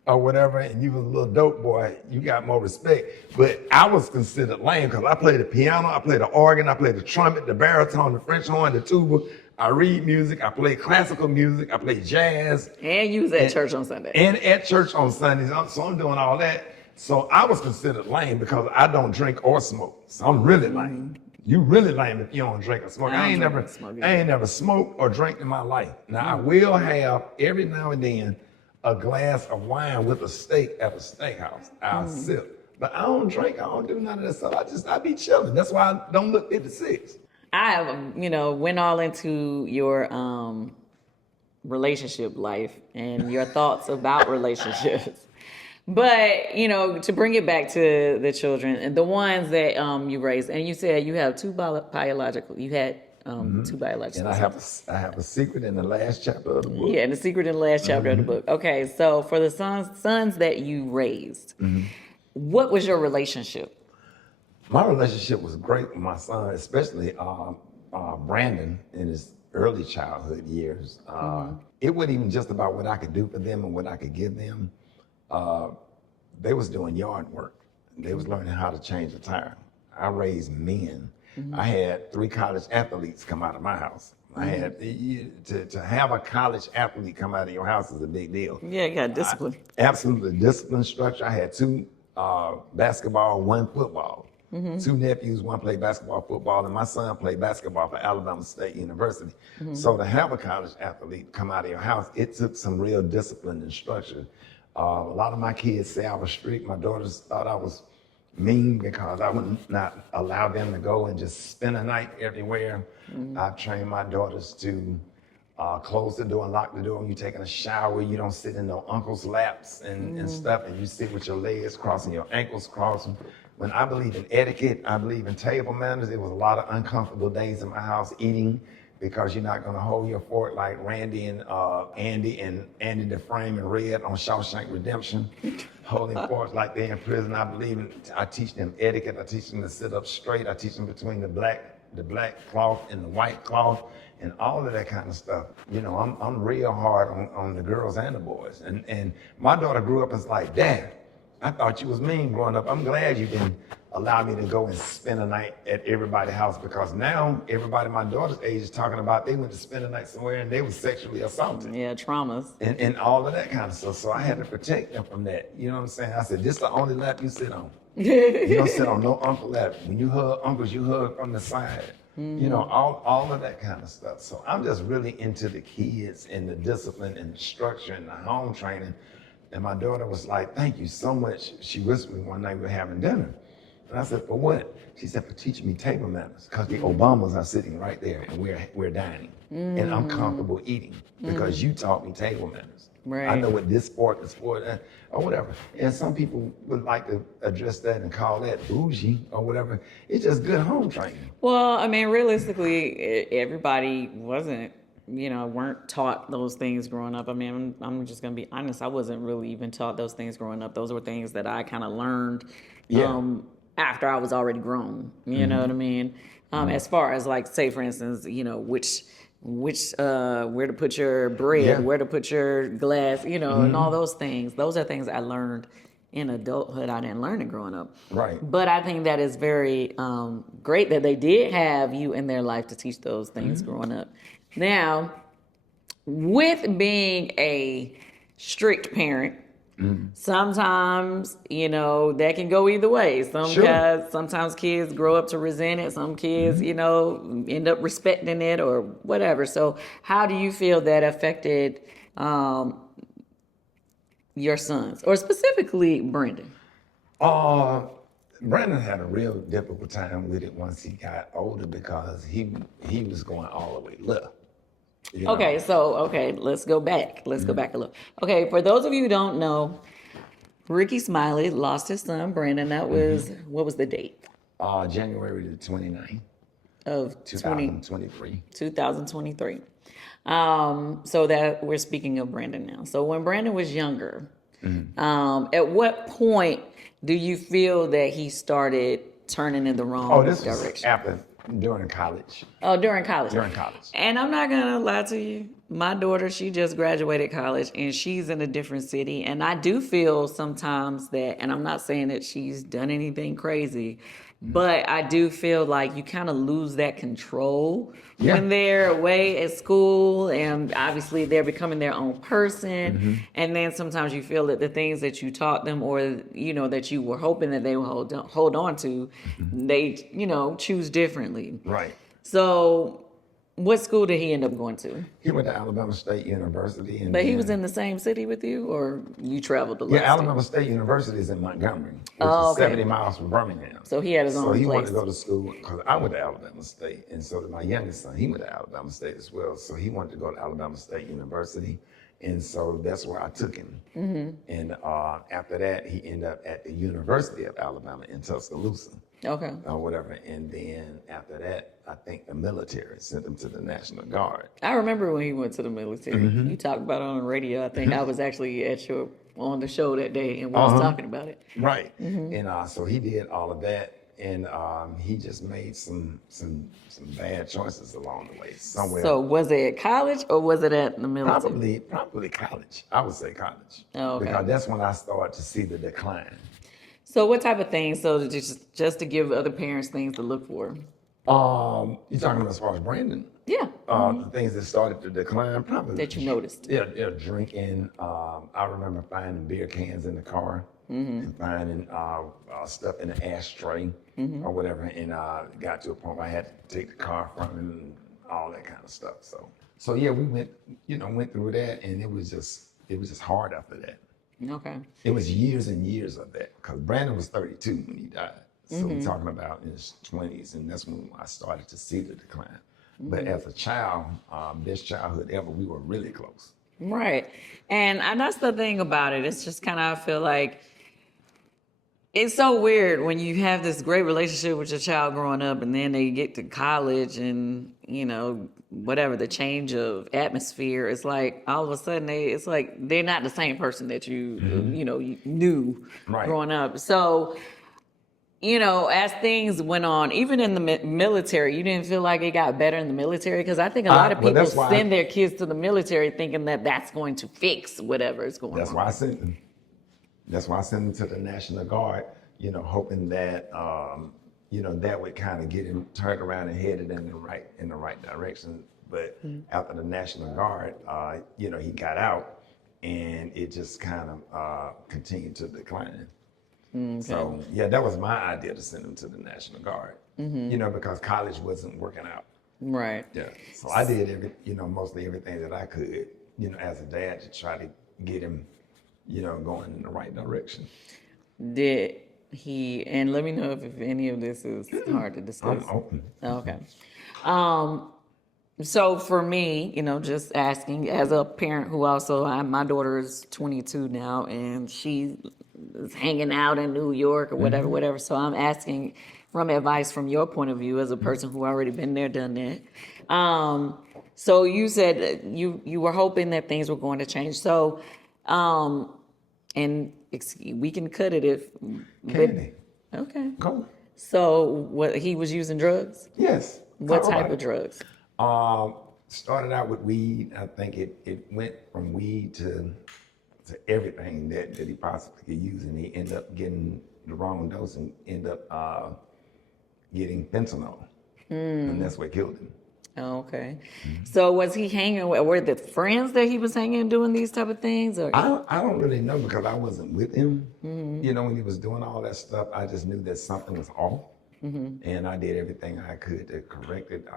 or whatever, and you was a little dope boy, you got more respect. But I was considered lame because I played the piano, I played the organ, I played the trumpet, the baritone, the French horn, the tuba. I read music, I play classical music, I play jazz. And you was at church on Sunday. And at church on Sundays, so I'm doing all that. So I was considered lame because I don't drink or smoke. So I'm really lame. You really lame if you don't drink or smoke. I ain't never smoked or drank in my life. Now I will have every now and then a glass of wine with a steak at a steakhouse. I'll sip. But I don't drink, I don't do none of that stuff. I be chilling. That's why I don't look 56. I have, went all into your relationship life and your thoughts about relationships. But, to bring it back to the children and the ones that you raised, and you said you have two biological, you had two biological. And I have a secret in the last chapter of the book. Yeah, and the secret in the last chapter of the book. Okay, so for the sons that you raised, what was your relationship? My relationship was great with my son, especially Brandon in his early childhood years. It wasn't even just about what I could do for them and what I could give them. They was doing yard work. They was learning how to change a tire. I raised men. I had 3 college athletes come out of my house. I had to have a college athlete come out of your house is a big deal. Yeah, you got discipline. Absolutely, discipline structure. I had 2 basketball, 1 football. 2 nephews, 1 played basketball, football, and my son played basketball for Alabama State University. So to have a college athlete come out of your house, it took some real discipline and structure. A lot of my kids say I was strict. My daughters thought I was mean because I would not allow them to go and just spend a night everywhere. I've trained my daughters to close the door and lock the door when you're taking a shower. You don't sit in no uncle's laps and stuff, and you sit with your legs crossing, your ankles crossing. When I believe in etiquette, I believe in table manners. There was a lot of uncomfortable days in my house eating because you're not going to hold your fork like Randy and Andy Dufresne and Red on Shawshank Redemption, holding forks like they're in prison. I teach them etiquette. I teach them to sit up straight. I teach them between the black cloth and the white cloth and all of that kind of stuff. I'm real hard on the girls and the boys. And my daughter grew up and was like, Dad, I thought you was mean growing up. I'm glad you didn't allow me to go and spend a night at everybody's house because now everybody my daughter's age is talking about they went to spend a night somewhere and they were sexually assaulted. Yeah, traumas. And all of that kind of stuff. So I had to protect them from that. You know what I'm saying? I said, this is the only lap you sit on. You don't sit on no uncle lap. When you hug uncles, you hug from the side. All of that kind of stuff. So I'm just really into the kids and the discipline and the structure and the home training. And my daughter was like, thank you so much. She whispered me one night we were having dinner. And I said, for what? She said, for teaching me table manners, because the Obamas are sitting right there and we're dining. And I'm comfortable eating because you taught me table manners. Right. I know what this sport is for, or whatever. And some people would like to address that and call that bougie or whatever. It's just good home training. Well, I mean, realistically, everybody weren't taught those things growing up. I mean, I'm just going to be honest. I wasn't really even taught those things growing up. Those were things that I kind of learned after I was already grown. You know what I mean? As far as like, say, for instance, where to put your bread, where to put your glass, and all those things. Those are things I learned in adulthood. I didn't learn it growing up. Right. But I think that is very great that they did have you in their life to teach those things growing up. Now, with being a strict parent, sometimes, that can go either way. Sometimes kids grow up to resent it. Some kids, end up respecting it or whatever. So how do you feel that affected your sons, or specifically Brendan? Brandon had a real difficult time with it once he got older because he was going all the way left. Okay, let's go back. Let's go back a little. Okay, for those of you who don't know, Rickey Smiley lost his son, Brandon. That was, what was the date? January the 29th of 2023. 2023. So that we're speaking of Brandon now. So when Brandon was younger, at what point do you feel that he started turning in the wrong direction? During college. Oh, during college. During college. And I'm not going to lie to you. My daughter, she just graduated college and she's in a different city. And I do feel sometimes that, and I'm not saying that she's done anything crazy, but I do feel like you kind of lose that control when they're away at school, and obviously they're becoming their own person. And then sometimes you feel that the things that you taught them, or that you were hoping that they would hold on to, they choose differently. Right. So what school did he end up going to? He went to Alabama State University. But he was in the same city with you, or you traveled a lot? Yeah, Alabama State University is in Montgomery, which is 70 miles from Birmingham. So he had his own place. So he wanted to go to school, because I went to Alabama State, and so did my youngest son. He went to Alabama State as well. So he wanted to go to Alabama State University, and so that's where I took him. And after that, he ended up at the University of Alabama in Tuscaloosa. Okay. Or whatever. And then after that, I think the military sent him to the National Guard. I remember when he went to the military. You talked about it on the radio. I think I was actually on the show that day, and we was talking about it. Right. And so he did all of that, and he just made some bad choices along the way somewhere. So was it at college or was it at the military? Probably college. I would say college. Oh, okay. Because that's when I started to see the decline. So what type of things? So just to give other parents things to look for. You talking about as far as Brandon? Yeah. The things that started to decline, probably That you noticed. Yeah, drinking. I remember finding beer cans in the car and finding stuff in the ashtray or whatever, and got to a point where I had to take the car from him and all that kind of stuff. So yeah, we went through that, and it was just hard after that. Okay. It was years and years of that, because Brandon was 32 when he died. So we're talking about in his 20s, and that's when I started to see the decline. But as a child, best childhood ever, we were really close. Right. And that's the thing about it. It's just kind of, I feel like, it's so weird when you have this great relationship with your child growing up, and then they get to college and, whatever, the change of atmosphere, it's like all of a sudden it's like they're not the same person that you knew growing up. So, as things went on, even in the military, you didn't feel like it got better in the military? Because I think a lot of people send their kids to the military thinking that that's going to fix whatever is going on. That's why I sent them. That's why I sent him to the National Guard, hoping that that would kind of get him turned around and headed in the right direction. But after the National Guard, he got out, and it just kind of continued to decline. Okay. So yeah, that was my idea, to send him to the National Guard. Because college wasn't working out. Right. Yeah. So I did mostly everything that I could, as a dad, to try to get him going in the right direction. Did and let me know if any of this is hard to discuss. I'm open. Okay. So for me, just asking as a parent who also, my daughter is 22 now, and she is hanging out in New York or whatever. So I'm asking from advice from your point of view as a person who already been there, done that. So you said you were hoping that things were going to change. So, and we can cut it if. Candy. Okay. Go. So what, he was using drugs? Yes. What Talk type about of drugs? Started out with weed. I think it went from weed to everything that he possibly could use, and he ended up getting the wrong dose and ended up getting fentanyl, and that's what killed him. Okay. So was he hanging with, were the friends that he was hanging doing these type of things? Or I don't really know because I wasn't with him. When he was doing all that stuff, I just knew that something was off. And I did everything I could to correct it.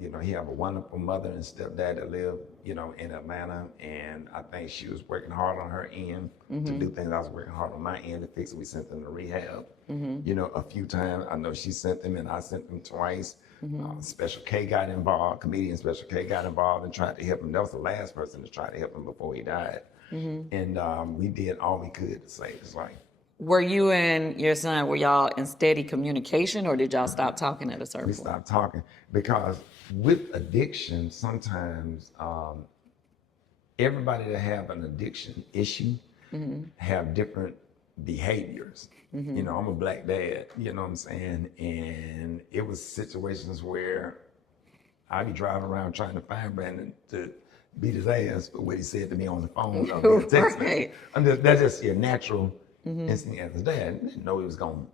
He have a wonderful mother and stepdad that live, in Atlanta. And I think she was working hard on her end to do things. I was working hard on my end to fix it. We sent them to rehab, a few times. I know she sent them and I sent them twice. Special K got involved, comedian Special K got involved and tried to help him. That was the last person to try to help him before he died. And we did all we could to save his life. were you and your son, were y'all in steady communication, or did y'all stop talking at a certain We point? stopped talking because with addiction, sometimes everybody that have an addiction issue have different behaviors. I'm a black dad, you know what I'm saying? And it was situations where I'd be driving around trying to find Brandon to beat his ass for what he said to me on the phone or via text message. That's just your natural instinct as a dad. I didn't know he was gonna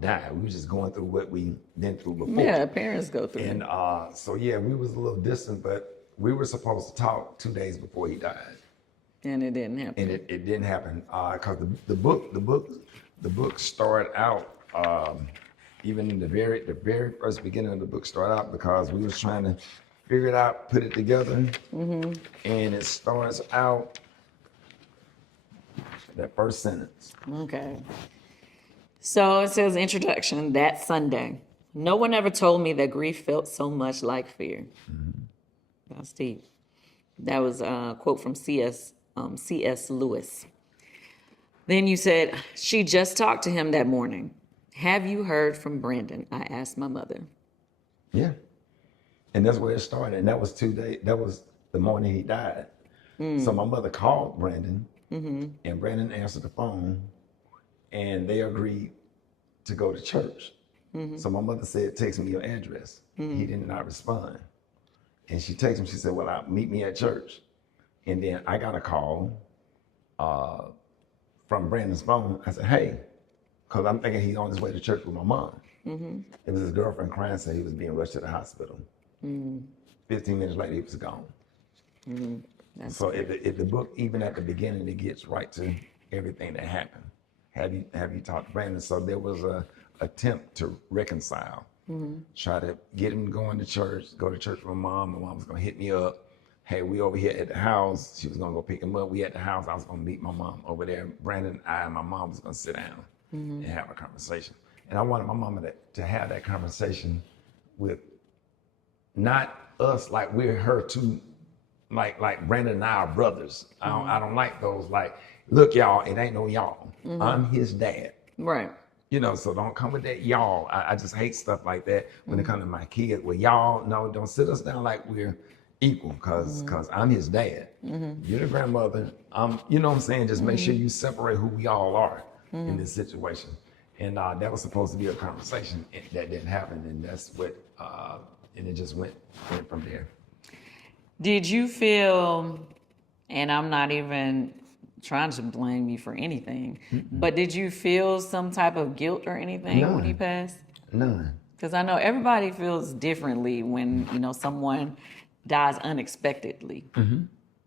die. We were just going through what we been through before. Yeah, parents go through. And we was a little distant, but we were supposed to talk 2 days before he died. And it didn't happen. And it didn't happen because the book started out even in the very first beginning of the book started out because we was trying to figure it out, put it together, and it starts out that first sentence. Okay. So it says introduction, that Sunday. No one ever told me that grief felt so much like fear. That's deep. That was a quote from C.S. Lewis. Then you said, she just talked to him that morning. Have you heard from Brandon? I asked my mother. Yeah. And that's where it started. And that was 2 days, that was the morning he died. So my mother called Brandon, and Brandon answered the phone, and they agreed to go to church. So my mother said, text me your address. He did not respond. And she texted him, she said, well, meet me at church. And then I got a call from Brandon's phone. I said, hey, because I'm thinking he's on his way to church with my mom. It was his girlfriend crying, said he was being rushed to the hospital. 15 minutes later, he was gone. So if the book, even at the beginning, it gets right to everything that happened. Have you talked to Brandon? So there was a attempt to reconcile, try to get him going to church, go to church with my mom. My mom was gonna hit me up. Hey, we over here at the house. She was gonna go pick him up. We at the house. I was gonna meet my mom over there. Brandon, I, and my mom was gonna sit down and have a conversation. And I wanted my mama to have that conversation with not us like we're her two, like Brandon and I are brothers. I don't like those like, look y'all, it ain't no y'all. I'm his dad. Right. So don't come with that y'all. I just hate stuff like that when it comes to my kids. Well, y'all, no, don't sit us down like we're equal because I'm his dad. You're the grandmother. You know what I'm saying? Just make sure you separate who we all are in this situation. And that was supposed to be a conversation that didn't happen. And that's what, and it just went from there. Did you feel, and I'm not even trying to blame you for anything, but did you feel some type of guilt or anything when he passed? None. Because I know everybody feels differently when, someone dies unexpectedly.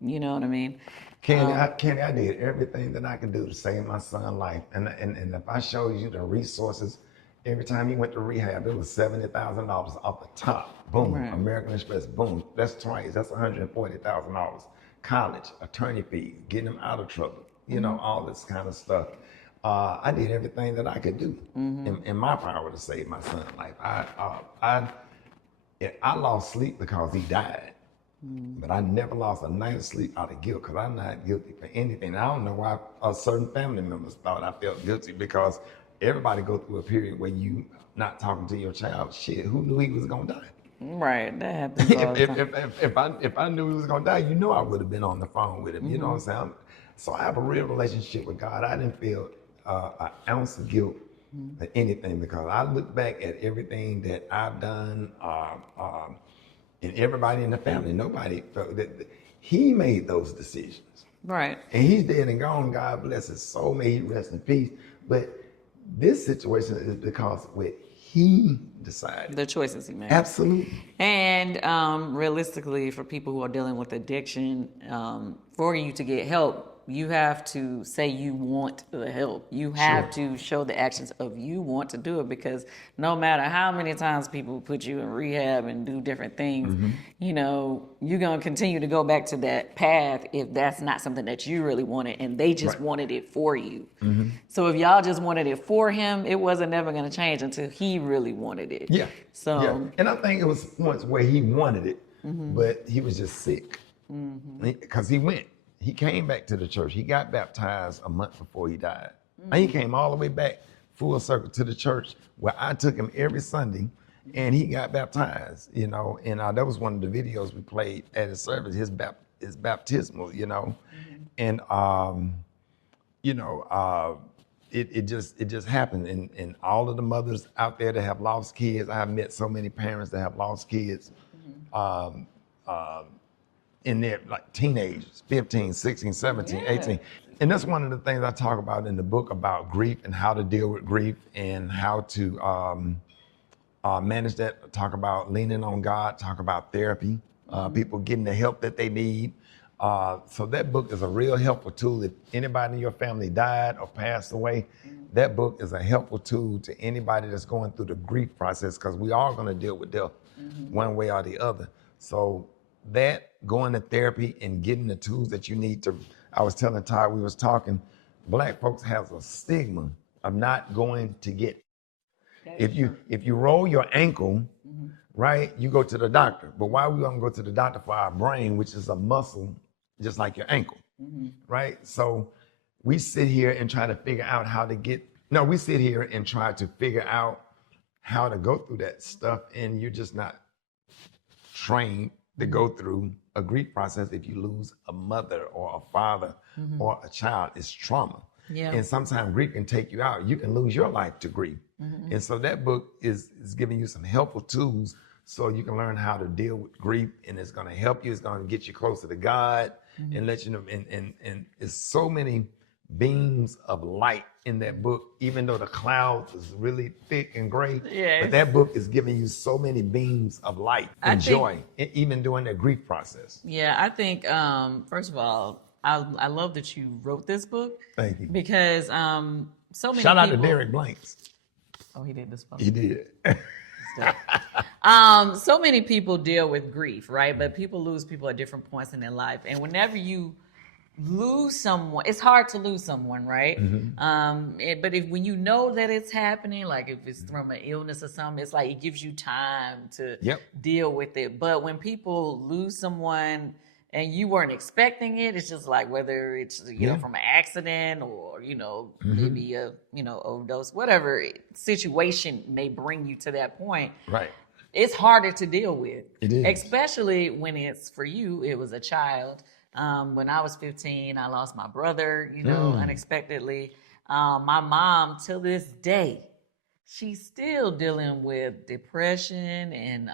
You know what I mean? Candy, I did everything that I could do to save my son's life. And if I showed you the resources, every time he went to rehab, it was $70,000 off the top. Boom. Right. American Express. Boom. That's twice. That's $140,000. College, attorney fees, getting him out of trouble. All this kind of stuff. I did everything that I could do in my power to save my son's life. I lost sleep because he died, but I never lost a night of sleep out of guilt because I'm not guilty for anything. I don't know why certain family members thought I felt guilty because everybody go through a period where you not talking to your child. Shit, who knew he was gonna die? Right, that happens all the time. If I knew he was gonna die, I would have been on the phone with him. You know what I'm saying? So I have a real relationship with God. I didn't feel an ounce of guilt or anything because I look back at everything that I've done, and everybody in the family. Nobody felt that he made those decisions. Right. And he's dead and gone. God bless his soul. May he rest in peace. But this situation is because what he decided. The choices he made. Absolutely. And realistically, for people who are dealing with addiction, for you to get help, you have to say you want the help. You have to show the actions of you want to do it, because no matter how many times people put you in rehab and do different things, you're going to continue to go back to that path if that's not something that you really wanted and they just wanted it for you. So if y'all just wanted it for him, it wasn't never going to change until he really wanted it. Yeah. So, yeah. And I think it was once where he wanted it, but he was just sick because he came back to the church. He got baptized a month before he died. And he came all the way back full circle to the church where I took him every Sunday, and he got baptized, and that was one of the videos we played at his service, his baptismal, and it just happened. And all of the mothers out there that have lost kids, I have met so many parents that have lost kids, in their like teenagers, 15, 16, 17, 18. And that's one of the things I talk about in the book about grief and how to deal with grief and how to manage that. Talk about leaning on God, talk about therapy, people getting the help that they need. So that book is a real helpful tool. If anybody in your family died or passed away, that book is a helpful tool to anybody that's going through the grief process, because we are going to deal with death one way or the other. So that, going to therapy and getting the tools that you need to, I was telling Todd, we was talking, Black folks have a stigma of not going to get, if you roll your ankle, right, you go to the doctor. But why we gonna go to the doctor for our brain, which is a muscle, just like your ankle, right? So we sit here and try to figure out how to we sit here and try to figure out how to go through that stuff, and you're just not trained to go through a grief process. If you lose a mother or a father or a child, it's trauma. Yeah. And sometimes grief can take you out. You can lose your life to grief. And so that book is giving you some helpful tools so you can learn how to deal with grief, and it's going to help you. It's going to get you closer to God and let you know. And it's so many beams of light in that book, even though the clouds is really thick and gray. Yes. But that book is giving you so many beams of light and joy, even during that grief process. Yeah, I think, first of all, I love that you wrote this book. Thank you. Because so many Shout out people, to Derek Blanks. Oh, he did this book. He did. So many people deal with grief, right? But people lose people at different points in their life. And whenever you lose someone, it's hard to lose someone, right? But when you know that it's happening, like if it's from an illness or something, it's like it gives you time to deal with it. But when people lose someone and you weren't expecting it, it's just like whether it's from an accident or maybe a overdose, whatever situation may bring you to that point. Right. It's harder to deal with. It is. Especially when it's, for you, it was a child. When I was 15, I lost my brother, unexpectedly. My mom, till this day, she's still dealing with depression and,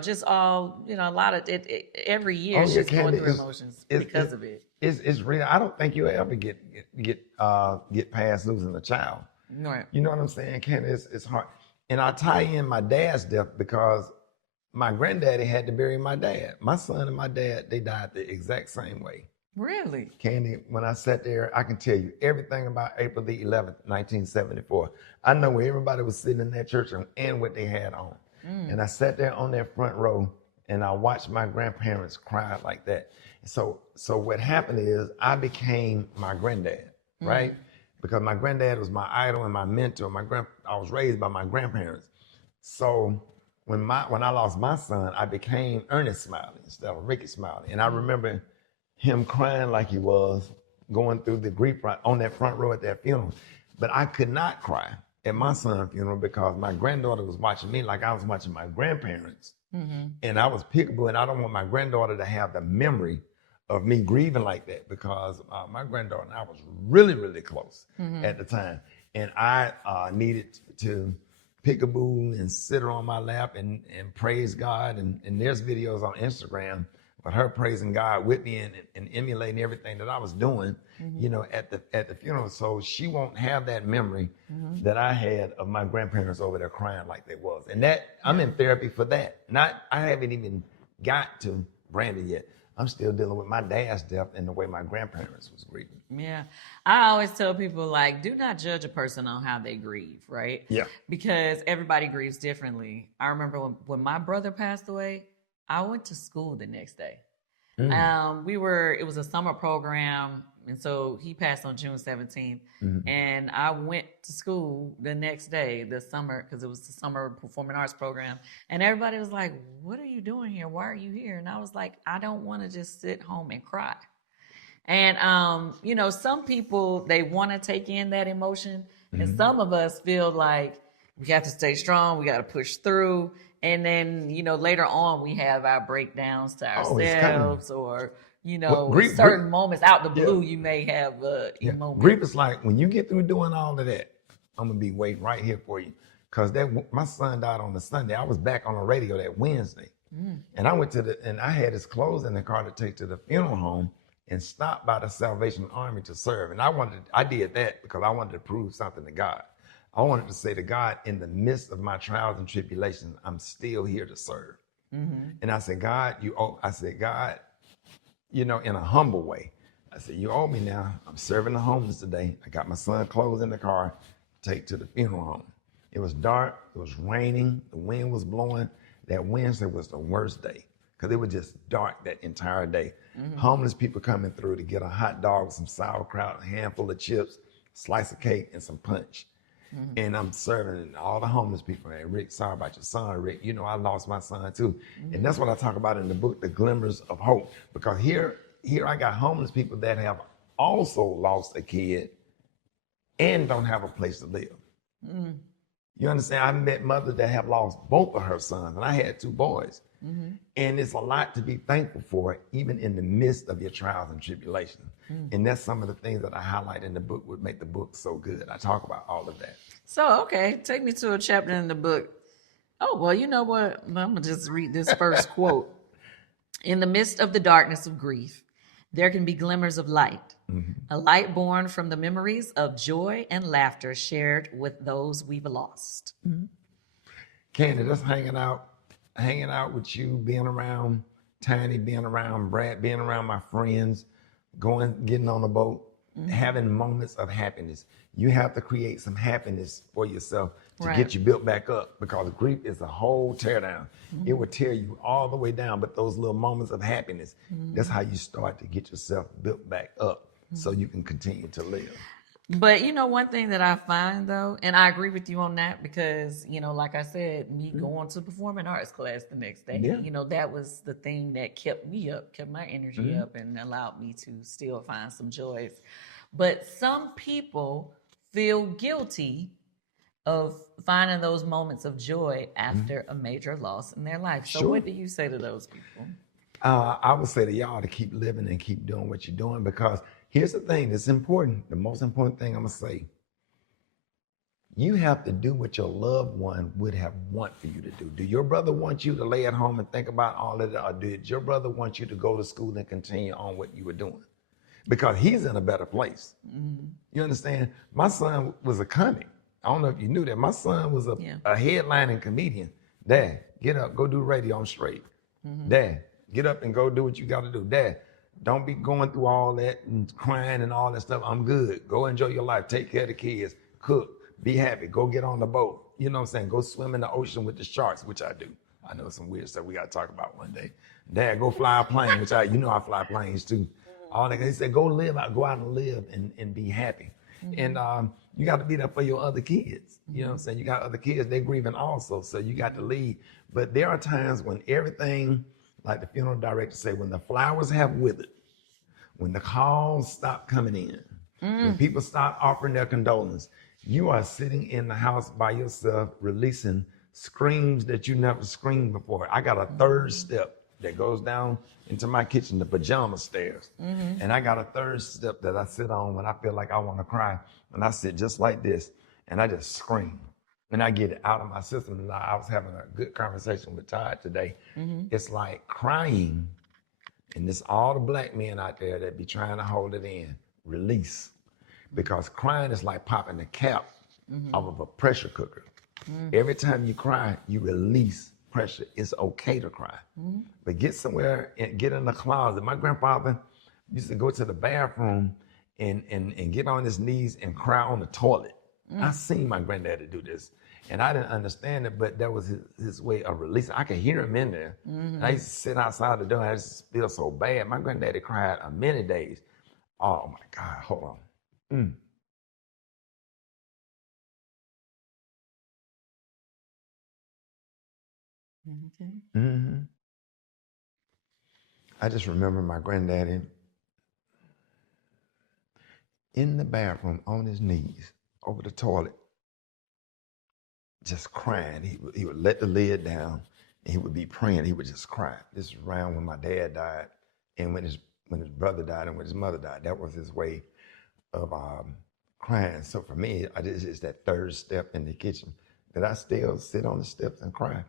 just all, a lot of it. Every year she's going through emotions because of it. It's real. I don't think you'll ever get past losing a child. Right. You know what I'm saying, Candy? It's hard. And I tie in my dad's death because my granddaddy had to bury my dad. My son and my dad, they died the exact same way. Really? Candy, when I sat there, I can tell you everything about April the 11th, 1974. I know where everybody was sitting in that church and what they had on. And I sat there on that front row and I watched my grandparents cry like that. So what happened is I became my granddad, right? because my granddad was my idol and my mentor. I was raised by my grandparents. So when I lost my son, I became Ernest Smiley instead of Rickey Smiley. And I remember him crying like he was going through the grief on that front row at that funeral. But I could not cry at my son's funeral because my granddaughter was watching me like I was watching my grandparents. And I was pickable, and I don't want my granddaughter to have the memory of me grieving like that, because my granddaughter and I was really, really close at the time. And I needed to pickaboo and sit her on my lap and praise God. And there's videos on Instagram of her praising God with me and emulating everything that I was doing, you know, at the funeral. So she won't have that memory that I had of my grandparents over there crying like they was. And that I'm in therapy for that. I haven't even got to Brandon yet. I'm still dealing with my dad's death and the way my grandparents was grieving. Yeah. I always tell people, like, do not judge a person on how they grieve, right? Yeah. Because everybody grieves differently. I remember when my brother passed away, I went to school the next day. It was a summer program, and so he passed on June 17th. And I went to school the next day, the summer, because it was the summer performing arts program. And everybody was like, what are you doing here? Why are you here? And I was like, I don't want to just sit home and cry. And, you know, some people, they want to take in that emotion. And some of us feel like we have to stay strong. We got to push through. And then, you know, later on, we have our breakdowns to ourselves, or, you know, certain moments out the blue, you may have a moment. Grief is like, when you get through doing all of that, I'm going to be waiting right here for you. Because my son died on the Sunday. I was back on the radio that Wednesday. And I went and I had his clothes in the car to take to the funeral home and stopped by the Salvation Army to serve. And I did that because I wanted to prove something to God. I wanted to say to God, in the midst of my trials and tribulations, I'm still here to serve. And I said, God, God, you know, in a humble way, I said, you owe me now. I'm serving the homeless today. I got my son's clothes in the car, take to the funeral home. It was dark. It was raining. The wind was blowing. That Wednesday was the worst day because it was just dark that entire day. Homeless people coming through to get a hot dog, some sauerkraut, a handful of chips, slice of cake, and some punch. And I'm serving all the homeless people. Hey, Rick, sorry about your son, Rick. You know, I lost my son too. And that's what I talk about in the book, The Glimmers of Hope. Because here I got homeless people that have also lost a kid and don't have a place to live. You understand? I met mothers that have lost both of her sons, and I had 2 boys. And it's a lot to be thankful for, even in the midst of your trials and tribulations. And that's some of the things that I highlight in the book would make the book so good. I talk about all of that. So, okay, take me to a chapter in the book. Oh, well, you know what? I'm going to just read this first quote. In the midst of the darkness of grief, there can be glimmers of light, a light born from the memories of joy and laughter shared with those we've lost. Kandi, just hanging out with you, being around Tiny, being around Brad, being around my friends, getting on the boat, having moments of happiness. You have to create some happiness for yourself to get you built back up, because grief is a whole tear down. It will tear you all the way down, but those little moments of happiness, that's how you start to get yourself built back up so you can continue to live. But, you know, one thing that I find, though, and I agree with you on that, because, you know, like I said, me going to performing arts class the next day, you know, that was the thing that kept me up, kept my energy up, and allowed me to still find some joys. But some people feel guilty of finding those moments of joy after a major loss in their life. So what do you say to those people? I would say to y'all to keep living and keep doing what you're doing, because here's the thing that's important. The most important thing I'm going to say, you have to do what your loved one would have want for you to do. Do your brother want you to lay at home and think about all of that? Or did your brother want you to go to school and continue on what you were doing? Because he's in a better place. You understand? My son was a comic. I don't know if you knew that. My son was a headlining comedian. Dad, get up, go do radio on straight. Dad, get up and go do what you got to do. Dad, don't be going through all that and crying and all that stuff. I'm good. Go enjoy your life. Take care of the kids. Cook. Be happy. Go get on the boat. You know what I'm saying? Go swim in the ocean with the sharks, which I do. I know some weird stuff we got to talk about one day. Dad, go fly a plane, which I fly planes too. All that. He said, go out and live and be happy. And you got to be there for your other kids. You know what I'm saying? You got other kids, they're grieving also, so you got to lead. But there are times when everything, like the funeral director said, when the flowers have withered, when the calls stop coming in, when people start offering their condolence, you are sitting in the house by yourself, releasing screams that you never screamed before. I got a third step that goes down into my kitchen, the pajama stairs. And I got a third step that I sit on when I feel like I want to cry. And I sit just like this, and I just scream. And I get it out of my system. And I was having a good conversation with Todd today. It's like crying, and it's all the black men out there that be trying to hold it in. Release. Because crying is like popping the cap off of a pressure cooker. Every time you cry, you release pressure. It's okay to cry. But get somewhere and get in the closet. My grandfather used to go to the bathroom and get on his knees and cry on the toilet. I seen my granddaddy do this. And I didn't understand it, but that was his way of releasing. I could hear him in there. And I used to sit outside the door and I just feel so bad. My granddaddy cried many days. Oh my God, hold on. I just remember my granddaddy in the bathroom on his knees over the toilet, just crying. He would let the lid down and he would be praying. He would just cry. This was around when my dad died and when his brother died and when his mother died. That was his way of crying. So for me, it's that third step in the kitchen that I still sit on the steps and cry.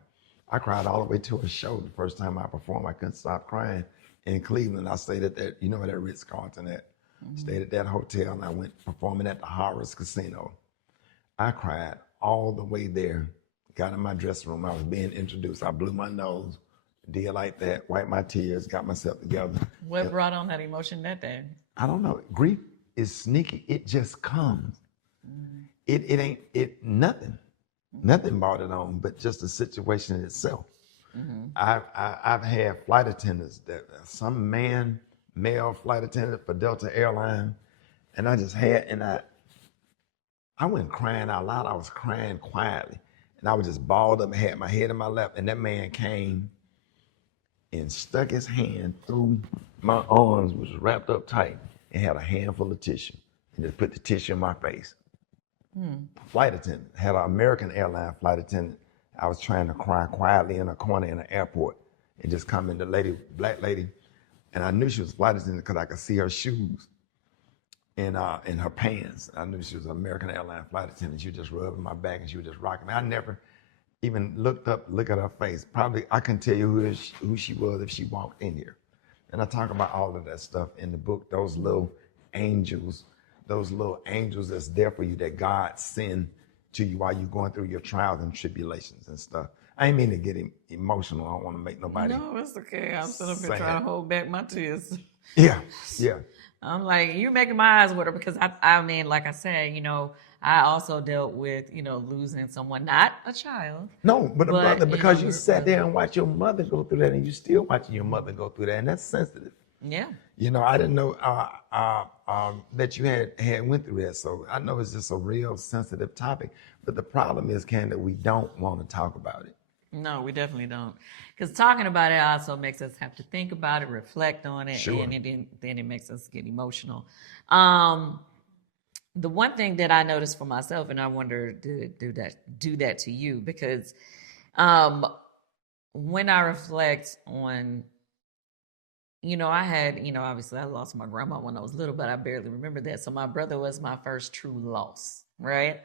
I cried all the way to a show the first time I performed. I couldn't stop crying in Cleveland. I stayed at that, you know where that Ritz-Carlton at? Stayed at that hotel and I went performing at the Harris Casino. I cried all the way there. Got in my dressing room. I was being introduced. I blew my nose, did like that, wiped my tears, got myself together. What brought on that emotion that day? I don't know. Grief is sneaky. It just comes. It ain't nothing. Nothing brought it on, but just the situation itself. I've had flight attendants that some male flight attendant for Delta Airline, and I just had, and I wasn't crying out loud. I was crying quietly, and I was just balled up and had my head in my lap, and that man came and stuck his hand through my arms, which was wrapped up tight, and had a handful of tissue, and just put the tissue in my face. Flight attendant, had an American airline flight attendant. I was trying to cry quietly in a corner in an airport, and just come in, the black lady, and I knew she was a flight attendant because I could see her shoes and her pants. I knew she was an American airline flight attendant. She was just rubbing my back and she was just rocking me. I never even looked at her face. Probably I couldn't tell you who she was if she walked in here. And I talk about all of that stuff in the book, those little angels that's there for you that God send to you while you're going through your trials and tribulations and stuff. I ain't mean to get emotional. I don't want to make nobody. No, it's okay. I'm still up here trying to hold back my tears. Yeah. I'm like, you're making my eyes water because I mean, like I said, I also dealt with, losing someone, not a child. No, but a brother, because you sat brother. there and watched your mother go through that, and you still watching your mother go through that, and that's sensitive. Yeah. I didn't know that you had went through that, so I know it's just a real sensitive topic. But the problem is, Ken, that we don't want to talk about it. No, we definitely don't. Because talking about it also makes us have to think about it, reflect on it, Sure. and then it makes us get emotional. The one thing that I noticed for myself, and I wonder, do that to you? Because when I reflect on, I had, obviously I lost my grandma when I was little, but I barely remember that. So my brother was my first true loss, right?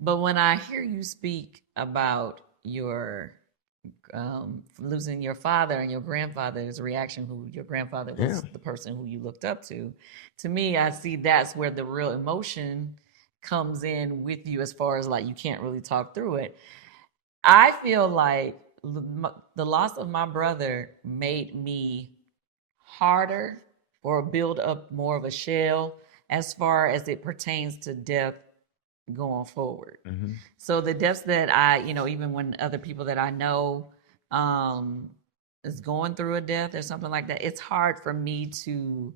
But when I hear you speak about your losing your father and your grandfather's reaction, who your grandfather was the person who you looked up to me, I see that's where the real emotion comes in with you, as far as like you can't really talk through it. I feel like the loss of my brother made me harder or build up more of a shell as far as it pertains to death going forward. So the deaths that I, even when other people that I know is going through a death or something like that, it's hard for me to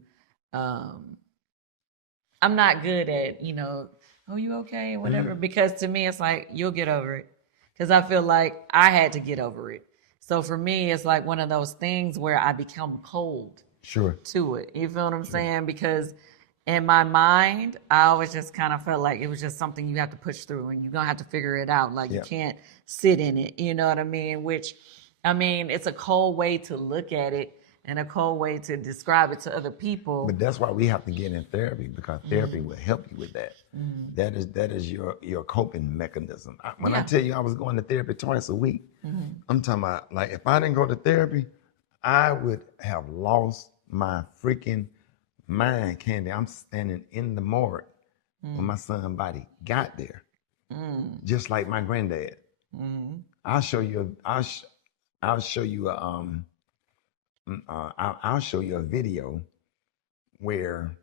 I'm not good at, oh, you okay? Whatever. Because to me, it's like, you'll get over it. Because I feel like I had to get over it. So for me, it's like one of those things where I become cold Sure. to it. You feel what I'm saying? Because in my mind, I always just kind of felt like it was just something you have to push through and you're going to have to figure it out. Like you can't sit in it. You know what I mean? Which, I mean, it's a cold way to look at it and a cold way to describe it to other people. But that's why we have to get in therapy, because therapy will help you with that. That is your coping mechanism. When I tell you I was going to therapy twice a week, I'm talking about, like, if I didn't go to therapy, I would have lost my freaking mind, Candy. I'm standing in the morgue when my son's body got there, just like my granddad. I'll show you. I'll show you a I'll show you a video where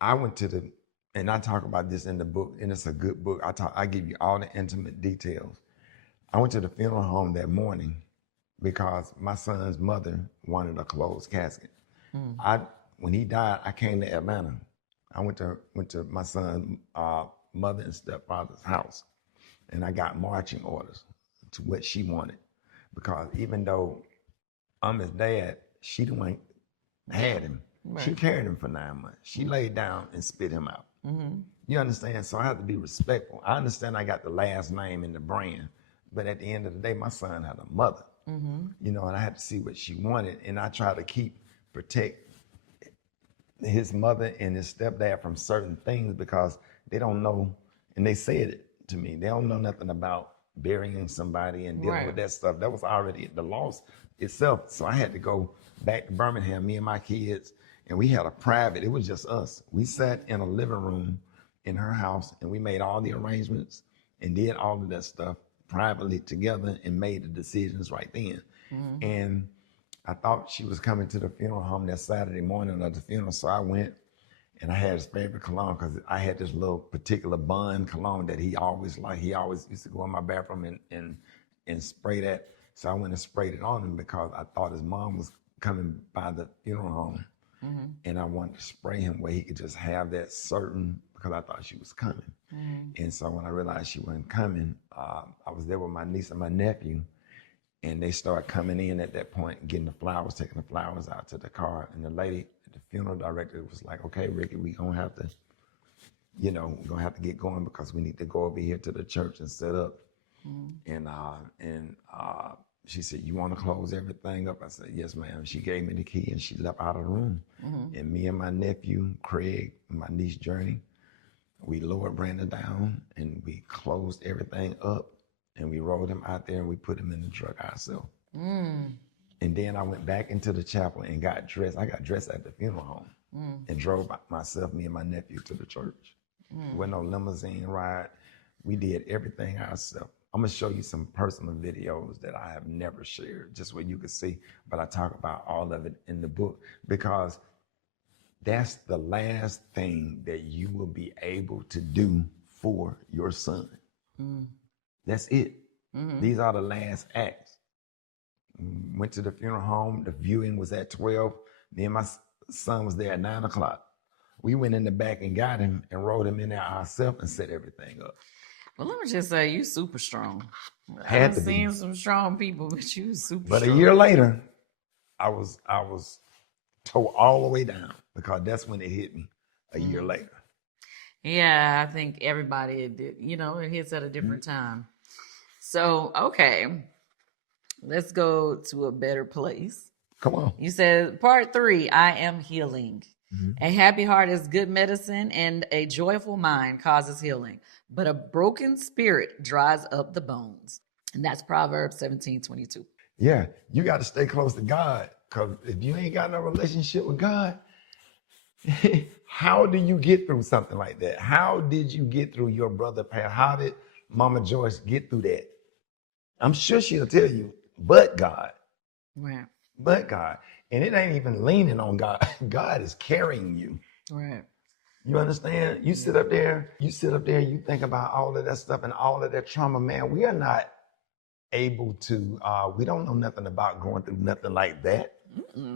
I went to and I talk about this in the book, and it's a good book. I give you all the intimate details. I went to the funeral home that morning because my son's mother wanted a closed casket. When he died, I came to Atlanta. I went to my son's mother and stepfather's house, and I got marching orders to what she wanted, because even though I'm his dad, she the one had him. Right. She carried him for 9 months. She laid down and spit him out. You understand? So I have to be respectful. I understand I got the last name in the brand, but at the end of the day, my son had a mother, and I had to see what she wanted, and I try to protect his mother and his stepdad from certain things, because they don't know, and they said it to me, they don't know nothing about burying somebody and dealing with that stuff. That was already the loss itself. So I had to go back to Birmingham, me and my kids, and we had a private, it was just us. We sat in a living room in her house, and we made all the arrangements and did all of that stuff privately together and made the decisions right then. And I thought she was coming to the funeral home that Saturday morning of the funeral, so I went, and I had his favorite cologne, because I had this little particular Bun cologne that he always liked. He always used to go in my bathroom and spray that. So I went and sprayed it on him because I thought his mom was coming by the funeral home. And I wanted to spray him where he could just have that certain, because I thought she was coming. And so when I realized she wasn't coming, I was there with my niece and my nephew, and they started coming in at that point, getting the flowers, taking the flowers out to the car. And the lady, the funeral director, was like, okay, Ricky, we're gonna have to get going, because we need to go over here to the church and set up. And she said, you want to close everything up? I said, yes, ma'am. She gave me the key, and she left out of the room. And me and my nephew, Craig, and my niece, Journey, we lowered Brandon down, and we closed everything up, and we rolled him out there, and we put him in the truck ourselves. And then I went back into the chapel and got dressed. I got dressed at the funeral home and drove myself, me and my nephew, to the church. With no limousine ride. We did everything ourselves. I'm gonna show you some personal videos that I have never shared, just where you can see, but I talk about all of it in the book, because that's the last thing that you will be able to do for your son. That's it. These are the last acts. Went to the funeral home. The viewing was at 12. Me and my son was there at 9 o'clock. We went in the back and got him and rolled him in there ourselves and set everything up. Well, let me just say, you super strong. Had to I've be. seen some strong people, but you super But strong. a year later, I was tore all the way down, because that's when it hit me. A year later. Yeah, I think everybody did. It hits at a different time. So, okay, let's go to a better place. Come on. You said part 3, I am healing. A happy heart is good medicine, and a joyful mind causes healing. But a broken spirit dries up the bones. And that's Proverbs 17:22. Yeah, you got to stay close to God, because if you ain't got no relationship with God, how do you get through something like that? How did you get through your brother past? How did Mama Joyce get through that? I'm sure she'll tell you, but God. Right. But God. And it ain't even leaning on God. God is carrying you. Right. You understand? You sit up there, you think about all of that stuff and all of that trauma, man. We are not able to, we don't know nothing about going through nothing like that.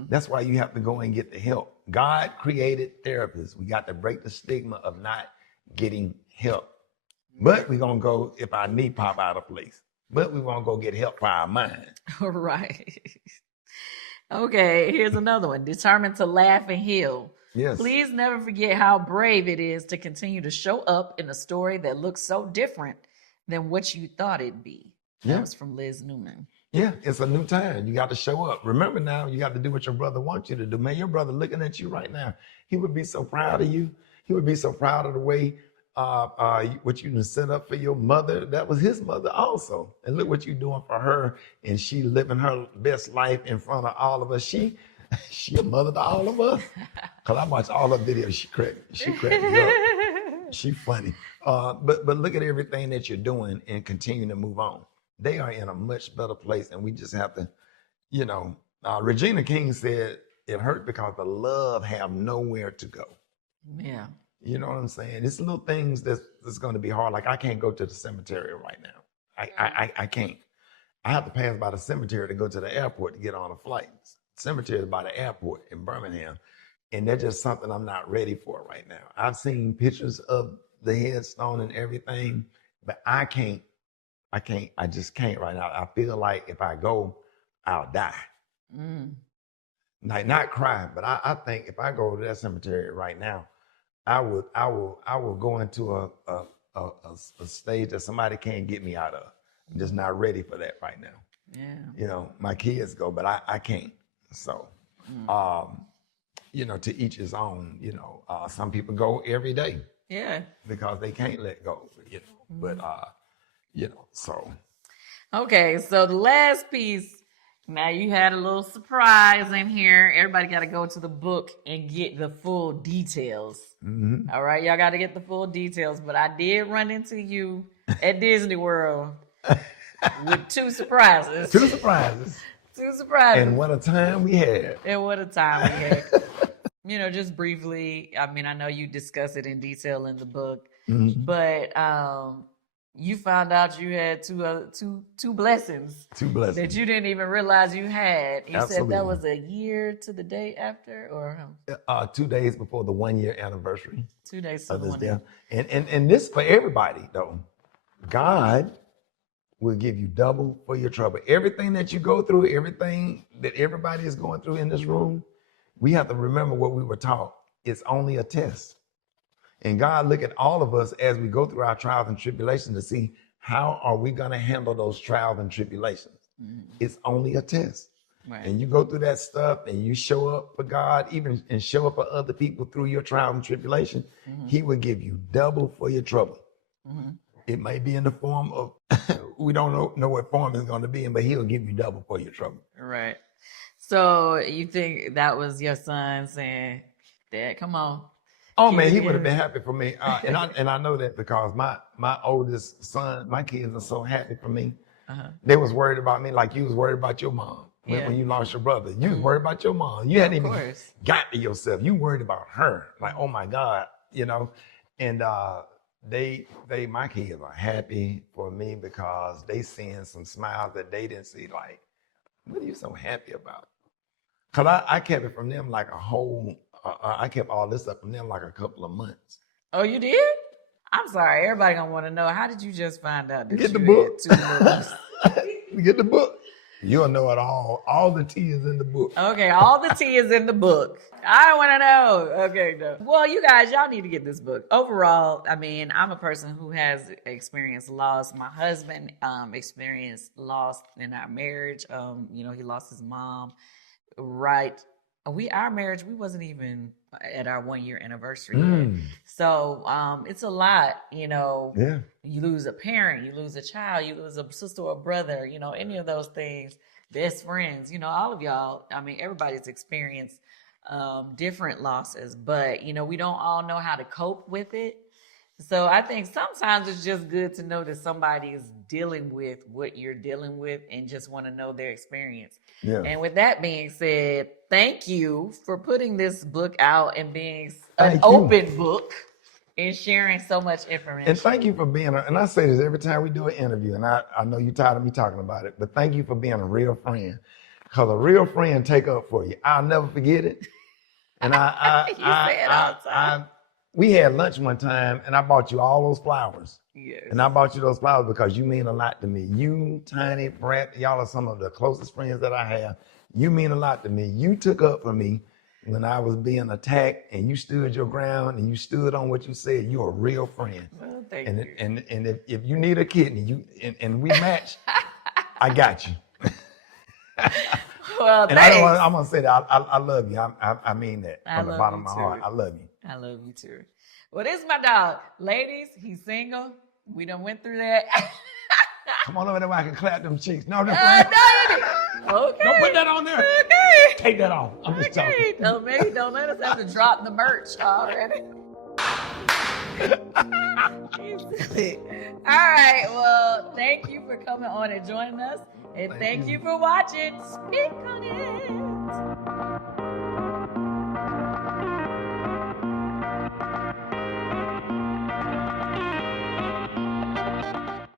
That's why you have to go and get the help. God created therapists. We got to break the stigma of not getting help. But we're going to go if our knee pop out of place. But we won't go get help for our mind. Right. Okay, here's another one. Determined to laugh and heal. Yes. Please never forget how brave it is to continue to show up in a story that looks so different than what you thought it'd be. That was from Liz Newman. Yeah, it's a new time. You got to show up. Remember now, you got to do what your brother wants you to do. Man, your brother looking at you right now. He would be so proud of you. He would be so proud of the way what you done set up for your mother. That was his mother also. And look what you're doing for her. And she living her best life in front of all of us. She a mother to all of us. Cause I watch all her videos. She cracked me up. She funny. But look at everything that you're doing and continue to move on. They are in a much better place, and we just have to, Regina King said it hurt because the love have nowhere to go. Yeah. You know what I'm saying? It's little things that's going to be hard. Like I can't go to the cemetery right now. I can't. I have to pass by the cemetery to go to the airport to get on a flight. Cemetery is by the airport in Birmingham, and that's just something I'm not ready for right now. I've seen pictures of the headstone and everything, but I just can't right now. I feel like if I go, I'll die. Like not cry, but I think if I go to that cemetery right now, I will go into a stage that somebody can't get me out of. I'm just not ready for that right now. Yeah. My kids go, but I can't. So, to each his own. Some people go every day. Yeah. Because they can't let go. But so. Okay, so the last piece. Now you had a little surprise in here. Everybody got to go to the book and get the full details. Mm-hmm. All right, y'all got to get the full details. But I did run into you at Disney World with two surprises. Two surprises. And what a time we had. Just briefly. I mean, I know you discuss it in detail in the book, but you found out you had two blessings. Two blessings that you didn't even realize you had. You Absolutely. said that was a year to the day after, or 2 days before the 1 year anniversary. 2 days to of the this 1 death. year. And this for everybody though. God will give you double for your trouble. Everything that you go through, everything that everybody is going through in this room, we have to remember what we were taught. It's only a test. And God look at all of us as we go through our trials and tribulations to see how are we going to handle those trials and tribulations. It's only a test. Right. And you go through that stuff and you show up for God, even and show up for other people through your trials and tribulation, He will give you double for your trouble. It may be in the form of, we don't know what form it's going to be in, but He'll give you double for your trouble. Right. So you think that was your son saying, Dad, come on. Oh man, he would have been happy for me. And I know that because my oldest son, my kids are so happy for me. They was worried about me like you was worried about your mom when you lost your brother. You was worried about your mom. You hadn't even got to yourself. You worried about her. Like, oh my God, And my kids are happy for me because they seeing some smiles that they didn't see. Like, what are you so happy about? Cause I kept it from them like I kept all this up from them like a couple of months. Oh, you did? I'm sorry. Everybody gonna want to know. How did you just find out that Get the you book. had 2 movies? Get the book. You'll know it all. All the tea is in the book. Okay, all the tea is in the book. I want to know. Okay, no. Well, you guys, y'all need to get this book. Overall, I mean, I'm a person who has experienced loss. My husband experienced loss in our marriage. He lost his mom. Right. Our marriage, we wasn't even at our 1 year anniversary yet. So it's a lot, Yeah. You lose a parent, you lose a child, you lose a sister or brother, any of those things, best friends, all of y'all. I mean, everybody's experienced different losses, but, we don't all know how to cope with it. So I think sometimes it's just good to know that somebody is dealing with what you're dealing with and just want to know their experience. Yeah. And with that being said, thank you for putting this book out and being an open book and sharing so much information. And thank you for being, and I say this every time we do an interview, and I know you're tired of me talking about it, but thank you for being a real friend. Because a real friend take up for you. I'll never forget it. And we had lunch one time, and I bought you all those flowers. Yes. And I bought you those flowers because you mean a lot to me. You, Tiny, Brett, y'all are some of the closest friends that I have. You mean a lot to me. You took up for me when I was being attacked, and you stood your ground, and you stood on what you said. You're a real friend. Well, thank And you. and if you need a kidney, and we match, I got you. Well, And thanks. I'm gonna say that I love you. I mean that I from the love bottom you of my heart. too. I love you. I love you too. Well, this is my dog. Ladies, he's single. We done went through that. Come on over there where I can clap them cheeks. No, No, you didn't. Okay. Don't put that on there. Okay. Take that off. I'm just Okay. talking. Don't let us have to drop the merch already. All right. Well, thank you for coming on and joining us. And thank you for watching. Speak on it.